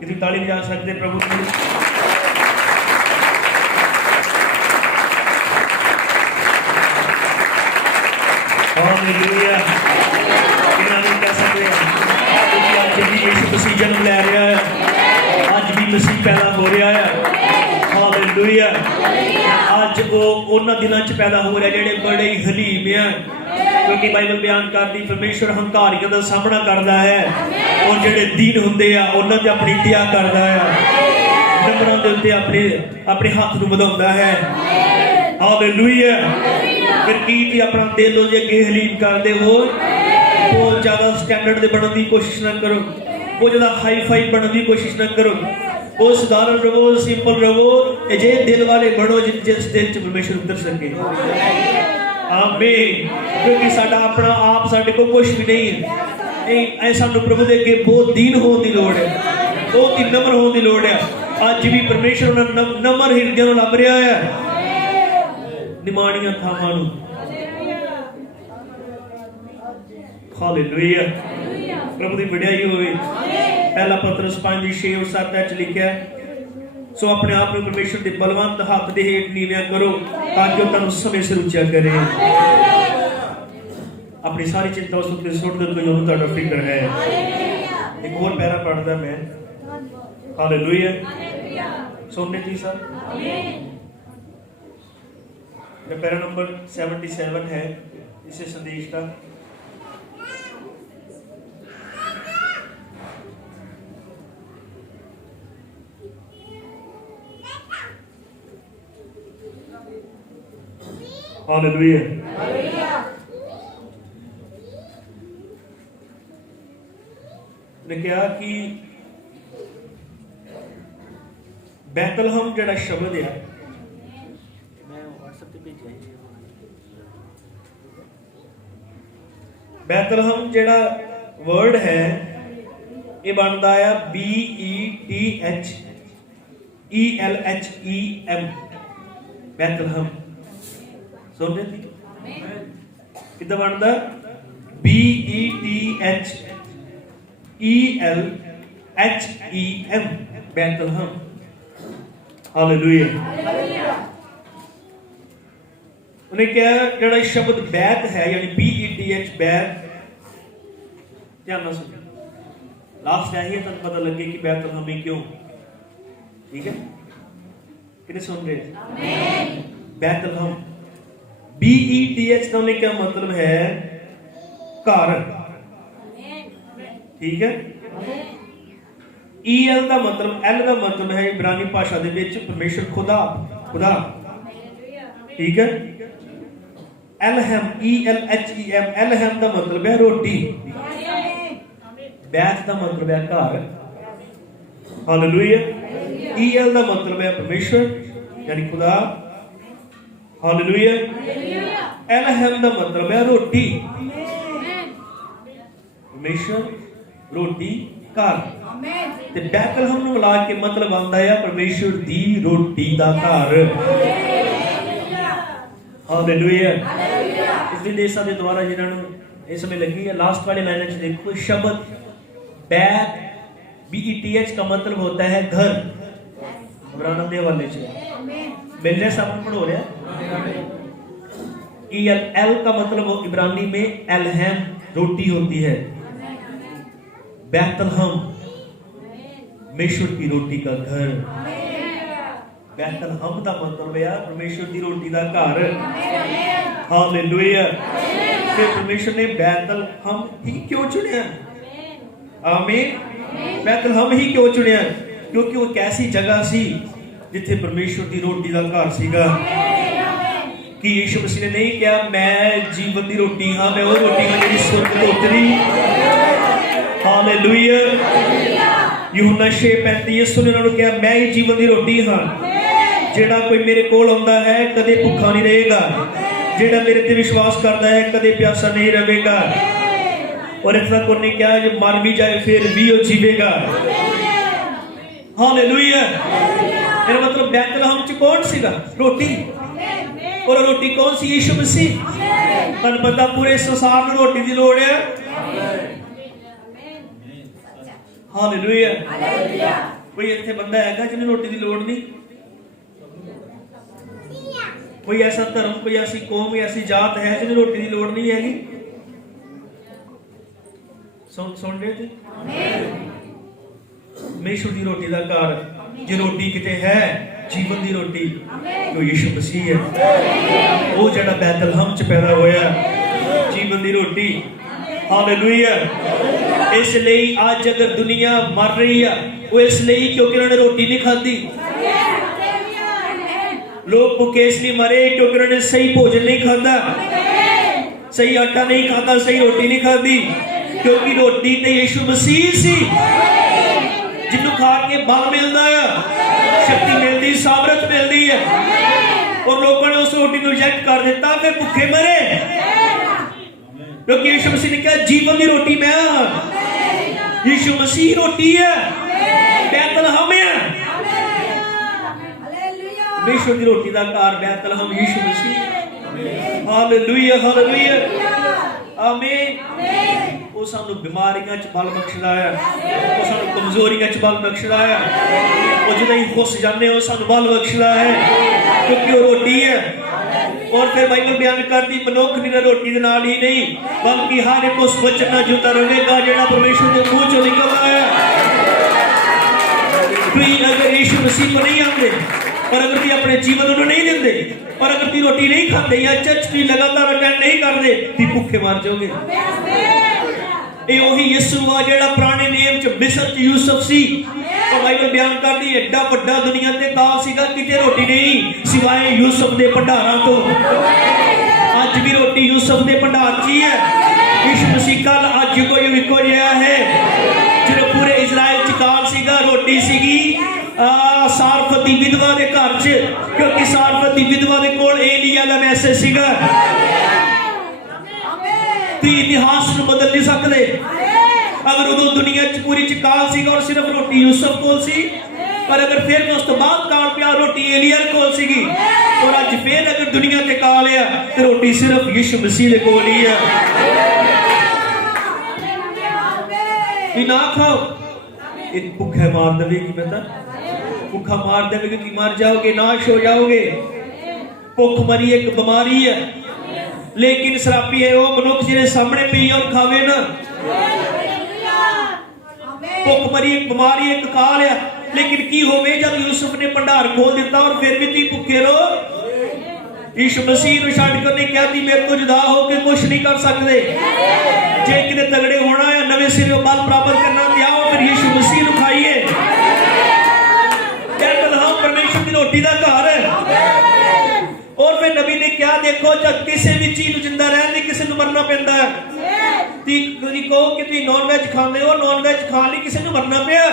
ਕਿਤੇ ਤਾਲੀ ਵਜਾ ਸਕਦੇ ਪ੍ਰਭੂ ਨੂੰ? ਹਾਲੇਲੂਇਆ। ਇਹਨਾਂ ਨੂੰ ਕਹਿ ਸਕਦੇ ਹਾਂ ਕਿ ਅੱਜ ਵੀ ਯਿਸੂ ਮਸੀਹ ਜਨਮ ਲੈ ਰਿਹਾ ਹੈ, ਅੱਜ ਵੀ ਮਸੀਹ ਪੈਦਾ ਹੋ ਰਿਹਾ ਹੈ। ਹਾਲੇਲੂਇਆ। ਅੱਜ ਉਹ ਉਹਨਾਂ ਦਿਨਾਂ 'ਚ ਪੈਦਾ ਹੋ ਰਿਹਾ ਜਿਹੜੇ ਬੜੇ ਹੀ ਹਲੀਮ ਆ, ਕਿਉਂਕਿ ਬਾਈਬਲ ਬਿਆਨ ਕਰਦੀ ਪਰਮੇਸ਼ਵਰ ਹੰਕਾਰੀਆਂ ਦਾ ਸਾਹਮਣਾ ਕਰਦਾ ਹੈ ਔਰ ਜਿਹੜੇ ਦੀਨ ਹੁੰਦੇ ਆ ਉਹਨਾਂ ਤੇ ਆਪਣੀ ਦਇਆ ਕਰਦਾ ਹੈ, ਨੰਬਰਾਂ ਦੇ ਉੱਤੇ ਆਪਣੇ ਹੱਥ ਨੂੰ ਵਧਾਉਂਦਾ ਹੈ। ਹਾਲੇਲੂਇਆ। ਫਿਰ ਕੀ ਤੁਸੀਂ ਆਪਣਾ ਦਿਲ ਉਹਦੇ ਅੱਗੇ ਹਲੀਮ ਕਰਦੇ ਹੋ? ਬਹੁਤ ਜ਼ਿਆਦਾ ਸਟੈਂਡਰਡ ਦੇ ਬਣਨ ਦੀ ਕੋਸ਼ਿਸ਼ ਨਾ ਕਰੋ, ਬਹੁਤ ਜ਼ਿਆਦਾ ਹਾਈ ਫਾਈ ਬਣਨ ਦੀ ਕੋਸ਼ਿਸ਼ ਨਾ ਕਰੋ। ਉਹ ਸਧਾਰਨ ਰਵੋ, ਸਿੰਪਲ ਰਵੋ, ਅਜਿਹੇ ਦਿਲ ਵਾਲੇ ਬਣੋ ਜਿਸ ਦਿਲ 'ਚ ਪਰਮੇਸ਼ਰ ਉਤਰ ਸਕੇ। ਆਮੀਨ। ਕਿਉਂਕਿ ਸਾਡਾ ਆਪਣਾ ਆਪ ਸਾਡੇ ਕੋਲ ਕੁਛ ਵੀ ਨਹੀਂ ਹੈ। ਇਹ ਸਾਨੂੰ ਪ੍ਰਭੂ ਦੇ ਅੱਗੇ ਬਹੁਤ ਦੀਨ ਹੋਣ ਦੀ ਲੋੜ ਹੈ, ਬਹੁਤ ਹੀ ਨਮਰ ਹੋਣ ਦੀ ਲੋੜ ਹੈ। ਅੱਜ ਵੀ ਪਰਮੇਸ਼ਰ ਉਹਨਾਂ ਨਮਰ ਹਿਰਦਿਆਂ ਨੂੰ ਲੱਭ ਰਿਹਾ ਹੈ, ਨਿਮਾਣੀਆਂ ਥਾਵਾਂ ਨੂੰ। ਹਾਲੇਲੂਇਆ। ਪ੍ਰਭੂ ਦੀ ਵਡਿਆਈ ਹੋਵੇ। ਪਹਿਲਾ ਪਤਰਸ 5:6-7 ਲਿਖਿਆ, ਸੋ ਆਪਣੇ ਆਪ ਨੂੰ ਪਰਮੇਸ਼ਰ ਦੇ ਬਲਵੰਤ ਹੱਥ ਦੇ ਹੇਠ ਨੀਵਿਆਂ ਕਰੋ ਤਾਂ ਕਿ ਉਹ ਤੁਹਾਨੂੰ ਸਮੇਂ ਸਿਰ ਉੱਚਾ ਕਰੇ। ਆਪਣੀ ਸਾਰੀ ਚਿੰਤਾ ਉਸ ਉੱਤੇ ਸੁੱਟ ਦਿਓ, ਕੋਈ ਉਹਨੂੰ ਤੁਹਾਡਾ ਫਿਕਰ ਹੈ। ਇੱਕ ਹੋਰ ਪੈਰਾ ਪੜ੍ਹਦਾ ਮੈਂ। ਹਾਲੇਲੂਇਆ। ਸੁਣਨੇ ਜੀ ਸਰ, पैरा नंबर 77 है इसे संदेश का। हालेलुया। ने कहा कि बैतलहम जड़ा शब्द है, बैतलहम जड़ा वर्ड है ये बनता है BETHELHEM बैतलहम। सुन रहे थे कितना बनता BETHELHEM बैतलहम। हालेलुया। उन्हें क्या जड़ा शब्द बैत है यानी BETH बैत, ध्यान ना सुनो, लास्ट आई है तब पता लगे कि बैतलहम में क्यों। ठीक है, कितने सुन रहे? बैतलहम BETH का उन्हें क्या मतलब है? घर। ठीक है, EL का मतलब, L का मतलब है इब्रानी भाषा दे विच परमेश्वर खुदा, खुदा। ठीक है, एलहम ELHEM, एलहम का मतलब है रोटी, बैत का मतलब है घर। हालेलुया। EL का मतलब है परमेश्वर यानी खुदा। हालेलुया। एलहम का मतलब है रोटी, परमेश्वर रोटी घर। ते बैतलहम नूं मिला के मतलब आंदा है परमेश्वर दी रोटी दा घर। हालेलुया। इस देशा के द्वारा जिन्होंने इस समय लगी है, लास्ट वाली लाइन में देखो शब्द बैत BETH का मतलब होता है घर। इब्रानी दे वाले च मिलने सब पढ़ो रहा। EL का मतलब इब्रानी में एलहम रोटी होती है। बैतलहम परमेश्वर की रोटी का घर। बैतलहम का मतलब है परमेश्वर की रोटी का घर। हालेलुया। फिर परमेश्वर ने बैतलहम ही क्यों चुनिया? आमीन। बैतलहम ही क्यों चुनिया? क्योंकि वो कैसी जगह सी जिथे परमेश्वर की रोटी का घर सीगा। कि यीशु मसीह ने नहीं कहा मैं जीवन की रोटी हाँ, मैं वो रोटी हाँ जी स्वर्ग तो उतरी। हालेलुया। यूहन्ना 6:35 यीशु ने उन्होंने कहा मैं ही जीवन की रोटी हाँ, जेड़ा कोई मेरे कोल आंदा है कदे भुखा नहीं रहेगा, जेड़ा मेरे ते विश्वास करता है कदे प्यासा नहीं रहेगा। और इतना को नहीं कहा जो मर भी जाए फिर भी वो जीवेगा। हालेलुया। मेरा मतलब बैतलहम च कौन सीगा? रोटी। और रोटी कौन सी? यीशु मसीह। तन पता पूरे संसार में रोटी की लोड़ है। हालेलुया। कोई इत्थे बंदा हैगा जिन्हें रोटी की लोड़ नहीं? कोई ऐसा धर्म, कोई ऐसी कौम, ऐसी जात है जिन्हें रोटी की लोड़ नहीं हैगी? सुन रहे थे? परमेश्वर की रोटी का घर, जो रोटी किते है जीवन की रोटी, तो यीशु मसीह है। वो जड़ा बैतलहम च पैदा होया, जीवन की रोटी। हालेलुया। इसलिए आज अगर दुनिया मर रही है वो इसलिए क्योंकि उन्होंने रोटी नहीं खाधी। लोग भूखे इसलिए मरे क्योंकि उन्होंने सही भोजन नहीं खाता, सही आटा नहीं खाता, सही रोटी नहीं खाधी। क्योंकि रोटी तो यीशु मसीह सी, जिन्हों खा के बल मिलता है, शक्ति मिलती, सामर्थ मिलती है। और लोगों ने उस रोटी को रिजेक्ट कर दिता, फिर भूखे मरे। क्योंकि यीशु मसीह ने कहा जीवन की रोटी मैं हाँ। यीशु मसीह रोटी है, बैतलहम है। परमेश्वर की रोटी का घर बैतलहम यीशु मसीह। हालेलुया, हालेलुया, आमीन। वो सानू बीमारियां च बल बख्शदा है, वो सानू कमजोरियां च बल बख्शदा है, वो जिदा ही खुश जाने वो सानू बल बख्शदा है, क्योंकि वो रोटी है। और फिर बाइबल बयान करती मनुख निरा रोटी दे नाल ही नहीं बल्कि हर एक उस वचन नाल जुड़ा रहेगा जेड़ा परमेश्वर के मुंह चों निकलदा है। कोई अगर यीशु मसीह को नहीं आंदे और अगर ती अपने जीवन को नहीं देंदे और अगर ती रोटी नहीं खाते या चर्च की लगातार अटेंड नहीं करते ती भूखे मर जाओगे। ये वही यीशु वा जेड़ा पुराने नियम च मिस्र च यूसुफ सी। और बाइबल बयान करदी एड्डा वड्डा दुनिया ते काल सीगा, किते रोटी नहीं सिवाय यूसुफ दे भंडारां तो। आज भी रोटी यूसुफ दे भंडार च ही है। यीशु मसीह कल अज कोई विको जिहा है जो पूरे इजराइल च काल सीगा रोटी सीगी सारफत दी विधवा दे घर च, क्योंकि सारफत दी विधवा दे कोल एलिया दा मैसेज सीगा। इतिहास को बदल नहीं सकते। अगर उदो दुनिया च पूरी च काल सीगा और सिर्फ रोटी यूसुफ कोल सी, पर अगर फिर भी उस तो बाद काल पिया रोटी एलिया कोल सीगी। और आज फिर अगर दुनिया ते काल है तो रोटी सिर्फ यीशु मसीह दे कोल ही है। ना खाओ, एक भूखे मार देगी, पता भूखा मार देगी कि मर जाओगे, नाश हो जाओगे। भुख मरी एक बीमारी है, लेकिन शराबी है वो मनुख जिन्हें सामने पी और खावे ना। भुख मरी एक बीमारी एक काल है, लेकिन की होवे जब यूसुफ ने भंडार खोल दिता और फिर भी ती भुखे रहो। यीशु मसीह ने छड़ कर नहीं कहती मेरे को जुदा होकर कुछ नहीं कर सकते। जे किते तगड़े होना है, नवे सिरे बल प्राप्त करना ते आओ फिर यीशु मसीह को खाइए। बैतलहम परमेश्वर की रोटी का घर है। और फिर नबी ने क्या देखो जब किसी भी चीज जिंदा रहने किसी को मरना पैंदा है। ती कहो कि तुम नॉन वेज खाते हो, नॉन वेज खा ली किसी को मरना पिया।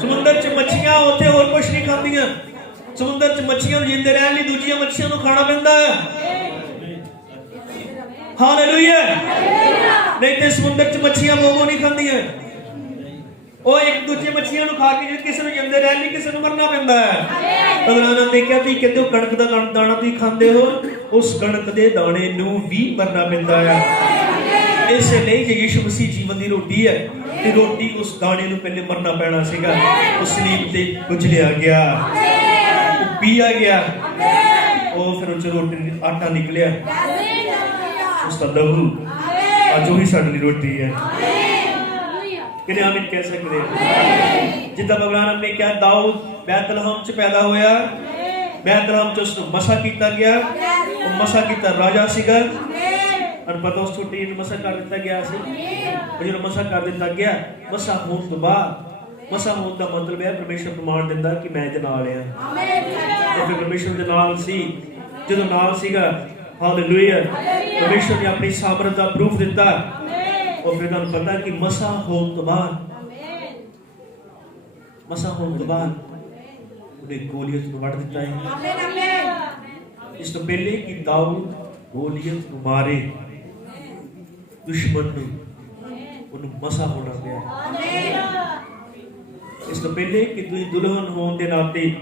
समुद्र च मच्छियां होते और कुछ नहीं खादियां, समुद्र च मच्छियां जिंदे रहने ली दूजियां मच्छियां को खाना पैंदा है। हालेलुया। नहीं तो समुद्र च मच्छियां मोमो नहीं खादियां, ਉਹ ਇੱਕ ਦੂਜੇ ਮੱਛੀਆਂ ਨੂੰ ਖਾ ਕੇ ਜੇ ਕਿਸੇ ਨੂੰ ਜਿੰਦੇ ਰਹਿਣ ਲਈ ਕਿਸੇ ਨੂੰ ਮਰਨਾ ਪੈਂਦਾ ਹੈ। ਅਗਲਾ ਨੇ ਕਿਹਾ ਵੀ ਕਹਿੰਦੇ ਕਣਕ ਦਾ ਦਾਣਾ ਤੁਸੀਂ ਖਾਂਦੇ ਹੋ, ਉਸ ਕਣਕ ਦੇ ਦਾਣੇ ਨੂੰ ਵੀ ਮਰਨਾ ਪੈਂਦਾ ਹੈ। ਇਸ ਲਈ ਜੇ ਯਿਸੂ ਮਸੀਹ ਜੀਵਨ ਦੀ ਰੋਟੀ ਹੈ ਤੇ ਰੋਟੀ ਉਸ ਦਾਣੇ ਨੂੰ ਪਹਿਲੇ ਮਰਨਾ ਪੈਣਾ ਸੀਗਾ। ਉਸ ਸਲੀਬ ਤੇ ਕੁਚਲਿਆ ਗਿਆ, ਉਹ ਪੀਆ ਗਿਆ, ਉਹ ਫਿਰ ਉਹ ਚ ਰੋਟੀ ਆਟਾ ਨਿਕਲਿਆ, ਉਸ ਦਾ ਲਹੂ ਅੱਜ ਉਹੀ ਸਾਡੀ ਰੋਟੀ ਹੈ। किने आमीन कह सकते हैं। जिद्दां भगवान ने क्या दाऊद बैतलहम च पैदा होया, बैतलहम च उसनु मसा कीता गया, वो मसा कीता राजा सीगा और पता उस छोटी नु मसा कर दिता गया सी। जो मसा कर दिता गया, मसा होने तो बाद ਮਸਾ ਹੋਣ ਦਾ ਮਤਲਬ ਹੈ ਪਰਮੇਸ਼ਰ ਪ੍ਰਮਾਣ ਦਿੰਦਾ ਕਿ ਮੈਂ ਇਹਦੇ ਨਾਲ ਆ। ਉਹ ਫਿਰ ਪਰਮੇਸ਼ਰ ਦੇ ਨਾਲ ਸੀ, ਜਦੋਂ ਨਾਲ ਸੀਗਾ ਹਾਲੇਲੂਇਆ ਪਰਮੇਸ਼ਰ ਨੇ ਆਪਣੀ ਸਾਮਰਥ ਦਾ ਪ੍ਰੂਫ ਦਿੱਤਾ। ਉਹ ਫਿਰ ਤੁਹਾਨੂੰ ਪਤਾ ਕਿ ਮਸਾ ਹੋਣ ਤੋਂ ਬਾਅਦ ਉਹਨੇ ਗੋਲੀਅਤ ਨੂੰ ਵੱਢ ਦਿੱਤਾ ਹੈ। ਇਸ ਤੋਂ ਪਹਿਲੇ ਕਿ ਦਾਊਦ ਗੋਲੀਅਤ ਨੂੰ ਮਾਰੇ ਦੁਸ਼ਮਣ ਨੂੰ, ਉਹਨੂੰ ਮਸਾ ਹੋਣਾ ਪਿਆ। ਇਸ ਤੋਂ ਪਹਿਲੇ ਕਿ ਤੁਸੀਂ ਦੁਲਹਨ ਹੋਣ ਦੇ ਨਾਤੇ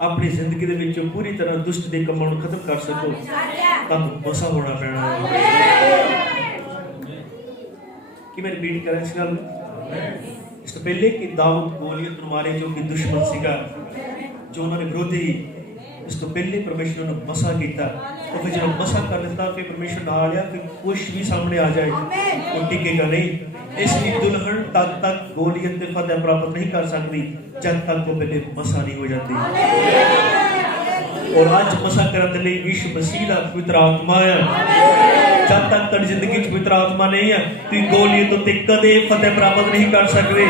ਆਪਣੀ ਜ਼ਿੰਦਗੀ ਦੇ ਵਿੱਚੋਂ ਪੂਰੀ ਤਰ੍ਹਾਂ ਦੁਸ਼ਟ ਦੇ ਕੰਮਾਂ ਨੂੰ ਖਤਮ ਕਰ ਸਕੋ, ਤੁਹਾਨੂੰ ਮਸਾ ਹੋਣਾ ਪੈਣਾ ਹੈ। ਕਿ ਮੈਂ ਰਿਪੀਟ ਕਰਾਂ ਇਸ ਗੱਲ ਨੂੰ? ਇਸ ਤੋਂ ਪਹਿਲੇ ਕਿ ਦਾਊਦ ਗੋਲੀਅਤ ਨੂੰ ਮਾਰੇ ਜੋ ਕਿ ਦੁਸ਼ਮਣ ਸੀਗਾ, ਜੋ ਉਹਨਾਂ ਦੇ ਵਿਰੋਧੀ, ਇਸ ਤੋਂ ਪਹਿਲੇ ਪਰਮੇਸ਼ਰ ਨੂੰ ਮਸਾ ਕੀਤਾ। ਉਹ ਫਿਰ ਜਦੋਂ ਮਸਾ ਕਰ ਦਿੱਤਾ ਫਿਰ ਪਰਮੇਸ਼ਰ ਨਾਲ ਆ ਕਿ ਕੁਛ ਵੀ ਸਾਹਮਣੇ ਆ ਜਾਏ ਉਹ ਟਿਕੇਗਾ ਨਹੀਂ। ਇਸ ਲਈ ਦੁਲਹਨ ਤਦ ਤੱਕ ਗੋਲੀਅਤ ਤੇ ਫਤਿਹ ਪ੍ਰਾਪਤ ਨਹੀਂ ਕਰ ਸਕਦੀ ਜਦ ਤੱਕ ਉਹ ਪਹਿਲੇ ਮਸਾ ਨਹੀਂ ਹੋ ਜਾਂਦੀ। ਔਰ ਅੱਜ ਮਸਾ ਕਰਨ ਦੇ ਲਈ ਯਿਸੂ ਮਸੀਹ ਦਾ ਪਵਿੱਤਰ ਆਤਮਾ ਆ। ਜਦ ਤੱਕ ਤੁਹਾਡੀ ਜ਼ਿੰਦਗੀ 'ਚ ਪਵਿੱਤਰ ਆਤਮਾ ਨਹੀਂ ਹੈ ਤੁਸੀਂ ਗੋਲੀਅਤ ਉੱਤੇ ਕਦੇ ਫਤਿਹ ਪ੍ਰਾਪਤ ਨਹੀਂ ਕਰ ਸਕਦੇ।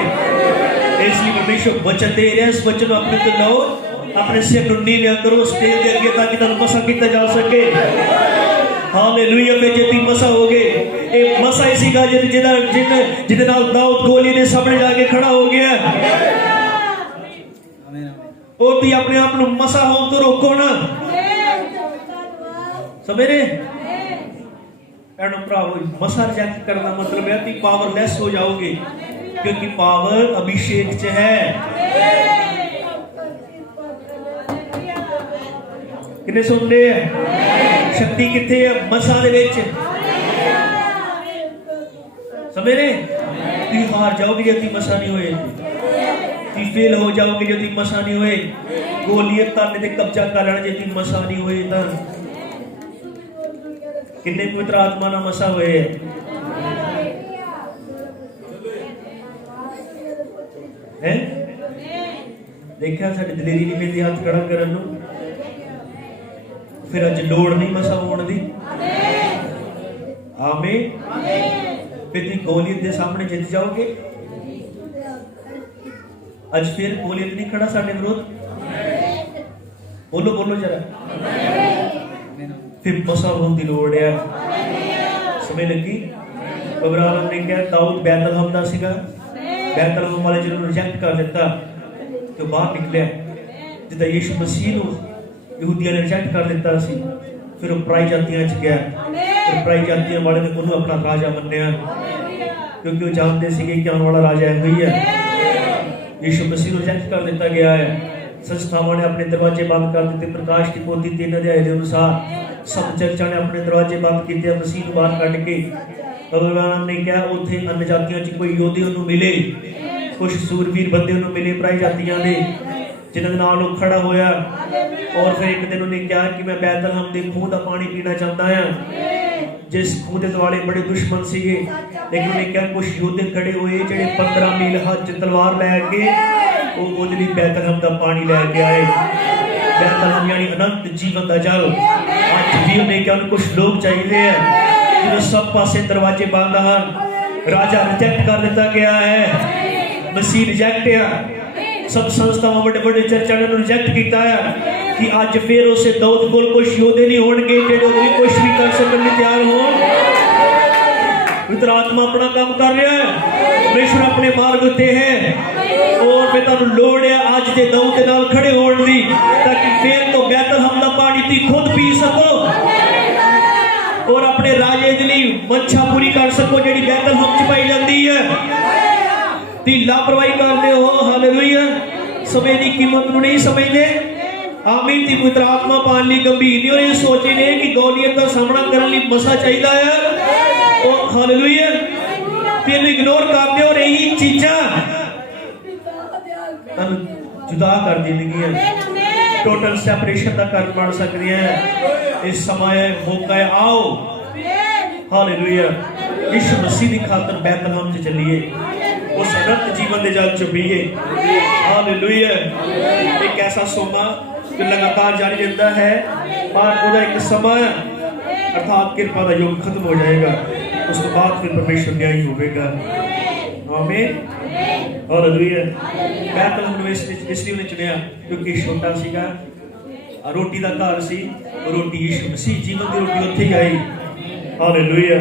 ਇਸ ਲਈ ਪਰਮੇਸ਼ਰ ਵਚਨ ਦੇ ਰਿਹਾ, ਇਸ ਵਚਨ ਨੂੰ ਆਪਣੇ ਤੇ ਲਓ, ਆਪਣੇ ਸਿਰ ਨੂੰ ਨੀਵਾਂ ਕਰੋ ਸਟੇਜ ਦੇ ਅੱਗੇ ਤਾਂ ਕਿ ਤੁਹਾਨੂੰ ਮਸਾ ਕੀਤਾ ਜਾ ਸਕੇ। ਹਾਲੇਲੂਇਆ। ਫਿਰ ਜੇ ਤੁਸੀਂ ਮਸਾ ਹੋ ਗਏ, ਇਹ ਮਸਾ ਹੀ ਸੀਗਾ ਜਿਹਦੇ ਨਾਲ ਦਾਊਦ ਗੋਲੀ ਦੇ ਸਾਹਮਣੇ ਜਾ ਕੇ ਖੜਾ ਹੋ ਗਿਆ। ਉਹ ਤੁਸੀਂ ਆਪਣੇ ਆਪ ਨੂੰ ਮਸਾ ਹੋਣ ਤੋਂ ਰੋਕੋ ਨਾ। ਸਮਝੇ ਭੈਣੋ ਭਰਾਵੋ, ਮਸਾ ਰਿਜੈਕਟ ਕਰਨ ਦਾ ਮਤਲਬ ਹੈ ਤੁਸੀਂ ਪਾਵਰਲੈਸ ਹੋ ਜਾਓਗੇ, ਕਿਉਂਕਿ ਪਾਵਰ ਅਭਿਸ਼ੇਕ 'ਚ ਹੈ। ਕਿੰਨੇ ਸੁਣਦੇ ਆ? ਸ਼ਕਤੀ ਕਿੱਥੇ ਹੈ? ਮਸਾ ਦੇ ਵਿੱਚ। ਸਮਝ ਰਹੇ? ਤੁਸੀਂ ਹਾਰ ਜਾਓਗੇ ਜੇ ਤੁਸੀਂ ਮਸਾ ਨਹੀਂ ਹੋਏ, ਤੁਸੀਂ ਫੇਲ ਹੋ ਜਾਓਗੇ ਜੇ ਤੁਸੀਂ ਮਸਾ ਨਹੀਂ ਹੋਏ। ਗੋਲੀਅਤ ਤੁਹਾਡੇ ਤੇ ਕਬਜ਼ਾ ਕਰ ਲੈਣਾ ਜੇ ਤੁਸੀਂ ਮਸਾ ਨਹੀਂ ਹੋਏ ਤਾਂ। ਕਿੰਨੇ ਪਵਿੱਤਰ ਆਤਮਾ ਨਾਲ ਮਸਾ ਹੋਏ ਹੈ? ਦੇਖਿਆ ਸਾਡੇ ਦਲੇਰੀ ਨਹੀਂ ਮਿਲਦੀ ਹੱਥ ਖੜਾ ਕਰਨ ਨੂੰ। ਫਿਰ ਅੱਜ ਲੋੜ ਨਹੀਂ ਮਸਾ ਹੋਣ ਦੀ। ਆਮੀਨ। ਫਿਰ ਤੁਸੀਂ ਗੋਲੀਅਤ ਦੇ ਸਾਹਮਣੇ ਜਿੱਤ ਜਾਓਗੇ। ਅੱਜ ਫਿਰ ਗੋਲੀਅਤ ਨਹੀਂ ਖੜਾ ਸਾਡੇ ਵਿਰੁੱਧ। ਬੋਲੋ ਬੋਲੋ ਜਰਾ। ਫਿਰ ਮਸਾ ਹੋਣ ਦੀ ਲੋੜ ਹੈ। ਸਮਝ ਲੱਗੀ? ਅਬਰਾਹਮ ਨੇ ਕਿਹਾ ਦਾਊਦ ਬੈਤਲਹਮ ਦਾ ਸੀਗਾ, ਬੈਤਲਹਮ ਵਾਲੇ ਜਿਹਨੂੰ ਰਿਜੈਕਟ ਕਰ ਦਿੱਤਾ ਤੇ ਬਾਹਰ ਨਿਕਲਿਆ। ਜਿੱਦਾਂ ਯਿਸੂ ਮਸੀਹ ਨੂੰ ਯਹੂਦੀਆਂ ਨੇ ਰਿਜੈਕਟ ਕਰ ਦਿੱਤਾ ਸੀ, ਫਿਰ ਉਹ ਪਰਾਈ ਜਾਤੀਆਂ 'ਚ ਗਿਆ। ਫਿਰ ਪਰਾਈ ਜਾਤੀਆਂ ਵਾਲੇ ਨੇ ਉਹਨੂੰ ਆਪਣਾ ਰਾਜਾ ਮੰਨਿਆ, ਕਿਉਂਕਿ ਉਹ ਜਾਣਦੇ ਸੀਗੇ ਕਿ ਆਉਣ ਵਾਲਾ ਰਾਜਾ ਇਹੋ ਹੀ ਹੈ। ਯਿਸੂ ਮਸੀਹ ਨੂੰ ਰਿਜੈਕਟ ਕਰ ਦਿੱਤਾ ਗਿਆ ਹੈ। ਸੰਸਥਾਵਾਂ ਨੇ ਆਪਣੇ ਦਰਵਾਜ਼ੇ ਬੰਦ ਕਰ ਦਿੱਤੇ। ਪ੍ਰਕਾਸ਼ ਦੀ ਪੋਥੀ 3 ਅਧਿਆਇ ਦੇ ਅਨੁਸਾਰ ਸਭ ਚਰਚਾਂ ਨੇ ਆਪਣੇ ਦਰਵਾਜ਼ੇ ਬੰਦ ਕੀਤੇ ਮਸੀਹ ਨੂੰ ਬਾਹਰ ਕੱਢ ਕੇ। ਅਬਰਾਹਮ ਨੇ ਕਿਹਾ ਉੱਥੇ ਅਨ ਜਾਤੀਆਂ 'ਚ ਕੋਈ ਯੋਧੇ ਉਹਨੂੰ ਮਿਲੇ, ਕੁਝ ਸੂਰਬੀਰ ਬੰਦੇ ਉਹਨੂੰ ਮਿਲੇ ਪਰਾਈ ਜਾਤੀਆਂ ਦੇ, ਜਿਨ੍ਹਾਂ ਦੇ ਨਾਲ ਉਹ ਖੜਾ ਹੋਇਆ। ਔਰ ਫਿਰ ਇੱਕ ਦਿਨ ਉਹਨੇ ਕਿਹਾ ਕਿ ਮੈਂ ਬੈਤਲਹਮ ਦੇ ਖੂਹ ਦਾ ਪਾਣੀ ਪੀਣਾ ਚਾਹੁੰਦਾ ਹਾਂ। ਜਿਸ ਖੂਹ ਦੇ ਦੁਆਲੇ ਬੜੇ ਦੁਸ਼ਮਣ ਸੀਗੇ, ਲੇਕਿਨ ਉਹਨੇ ਕਿਹਾ ਕੁਝ ਯੋਧੇ ਖੜੇ ਹੋਏ ਜਿਹੜੇ 15 ਮੀਲ ਹੱਥ 'ਚ ਤਲਵਾਰ ਲੈ ਕੇ ਉਹ ਉਹਦੇ ਲਈ ਬੈਤਲਹਮ ਦਾ ਪਾਣੀ ਲੈ ਕੇ ਆਏ। ਬੈਤਲਹਮ ਯਾਨੀ ਅਨੰਤ ਜੀਵਨ ਦਾ ਜਲ। ਅੱਜ ਵੀ ਉਹਨੇ ਕਿਹਾ ਉਹਨੂੰ ਕੁਝ ਲੋਕ ਚਾਹੀਦੇ ਆ। ਜਦੋਂ ਸਭ ਪਾਸੇ ਦਰਵਾਜ਼ੇ ਬੰਦ ਹਨ, ਰਾਜਾ ਰਿਜੈਕਟ ਕਰ ਦਿੱਤਾ ਗਿਆ ਹੈ, ਮਸੀਹ ਰਿਜੈਕਟ ਆ। ਸਭ ਸੰਸਥਾਵਾਂ ਵੱਡੇ ਵੱਡੇ ਚਰਚਾਂ ਨੇ ਉਹਨੂੰ ਰਿਜੈਕਟ ਕੀਤਾ ਹੈ ਕਿ ਅੱਜ ਫਿਰ ਉਸੇ ਦਾਊਦ ਕੋਲ ਕੁਝ ਯੋਧੇ ਨਹੀਂ ਹੋਣਗੇ ਜਿਹੜੇ ਉਹਦੇ ਕੁਝ ਵੀ ਕਰ ਸਕਣ ਲਈ ਤਿਆਰ ਹੋਣ। ਪਵਿੱਤਰ ਆਤਮਾ ਆਪਣਾ ਕੰਮ ਕਰ ਰਿਹਾ ਹੈ। ਪਰਮੇਸ਼ਰ ਆਪਣੇ ਮਾਰਗ ਉੱਤੇ ਹੈ। ਔਰ ਫਿਰ ਤੁਹਾਨੂੰ ਲੋੜ ਹੈ ਅੱਜ ਦੇ ਦਾਊਦ ਦੇ ਨਾਲ ਖੜੇ ਹੋਣ ਦੀ, ਤਾਂ ਕਿ ਫਿਰ ਤੋਂ ਬੈਤਲਹਮ ਦਾ ਪਾਣੀ ਤੁਸੀਂ ਖੁਦ ਪੀ ਸਕੋ ਔਰ ਆਪਣੇ ਰਾਜੇ ਦੇ ਲਈ ਮੱਛਾ ਪੂਰੀ ਕਰ ਸਕੋ ਜਿਹੜੀ ਬੈਤਲਹਮ 'ਚ ਪਾਈ ਜਾਂਦੀ ਹੈ। ਤੁਸੀਂ ਲਾਪਰਵਾਹੀ ਕਰਦੇ ਹੋ। ਹਾਲੇਲੂਇਆ। ਸਮੇਂ ਦੀ ਕੀਮਤ ਨੂੰ ਨਹੀਂ ਸਮਝਦੇ। ਆਮੀਨ। ਦੀ ਪਵਿੱਤਰ ਆਤਮਾ ਪਾਣ ਲਈ ਗੰਭੀਰ ਨਹੀਂ, ਔਰ ਇਹ ਸੋਚਦੇ ਕਿ ਗੋਲੀਅਤ ਦਾ ਸਾਹਮਣਾ ਕਰਨ ਲਈ ਮਸਾ ਚਾਹੀਦਾ ਹੈ। ਉਹ ਹਾਲੇਲੂਇਆ। ਤੇ ਇਹਨੂੰ ਇਗਨੋਰ ਕਰਦੇ ਹੋ। ਇਹੀ ਚੀਜ਼ਾਂ ਤੁਹਾਨੂੰ ਜੁਦਾ ਕਰ ਦੇਣਗੀਆਂ, ਟੋਟਲ ਸੈਪਰੇਸ਼ਨ ਦਾ ਕਾਰਨ ਬਣ ਸਕਦੀਆਂ। ਇਸ ਸਮਾਂ ਮੌਕਾ ਹੈ, ਆਓ ਹਾਲੇਲੂਇਆ ਯਿਸੂ ਮਸੀਹ ਦੀ ਖਾਤਰ ਬੈਤਲਹਮ 'ਚ ਚੱਲੀਏ, ਉਸ ਅਨੰਤ ਜੀਵਨ ਦੇ ਜਲ 'ਚ ਪੀਏ। ਹਾਲੇਲੂਇਆ। ਇੱਕ ਐਸਾ ਸੋਮਾ ਜੋ ਲਗਾਤਾਰ ਜਾਰੀ ਰਹਿੰਦਾ ਹੈ, ਪਰ ਉਹਦਾ ਇੱਕ ਸਮਾਂ ਅਰਥਾਤ ਕਿਰਪਾ ਦਾ ਯੁੱਗ ਖਤਮ ਹੋ ਜਾਏਗਾ। ਉਸ ਤੋਂ ਬਾਅਦ ਫਿਰ ਪਰਮੇਸ਼ਰ ਨਿਆਂ ਹੋਵੇਗਾ। ਆਮੀਨ। ਹਾਲੇਲੂਇਆ। ਬੈਤਲਹਮ ਨੂੰ ਇਸ ਲਈ ਉਹਨੇ ਚੁਣਿਆ ਕਿਉਂਕਿ ਛੋਟਾ ਸੀਗਾ, ਰੋਟੀ ਦਾ ਘਰ ਸੀ, ਰੋਟੀ ਯਿਸੂ ਮਸੀਹ ਜੀਵਨ ਦੀ ਰੋਟੀ ਉੱਥੇ ਹੀ ਆਈ। ਹਾਲੇਲੂਇਆ।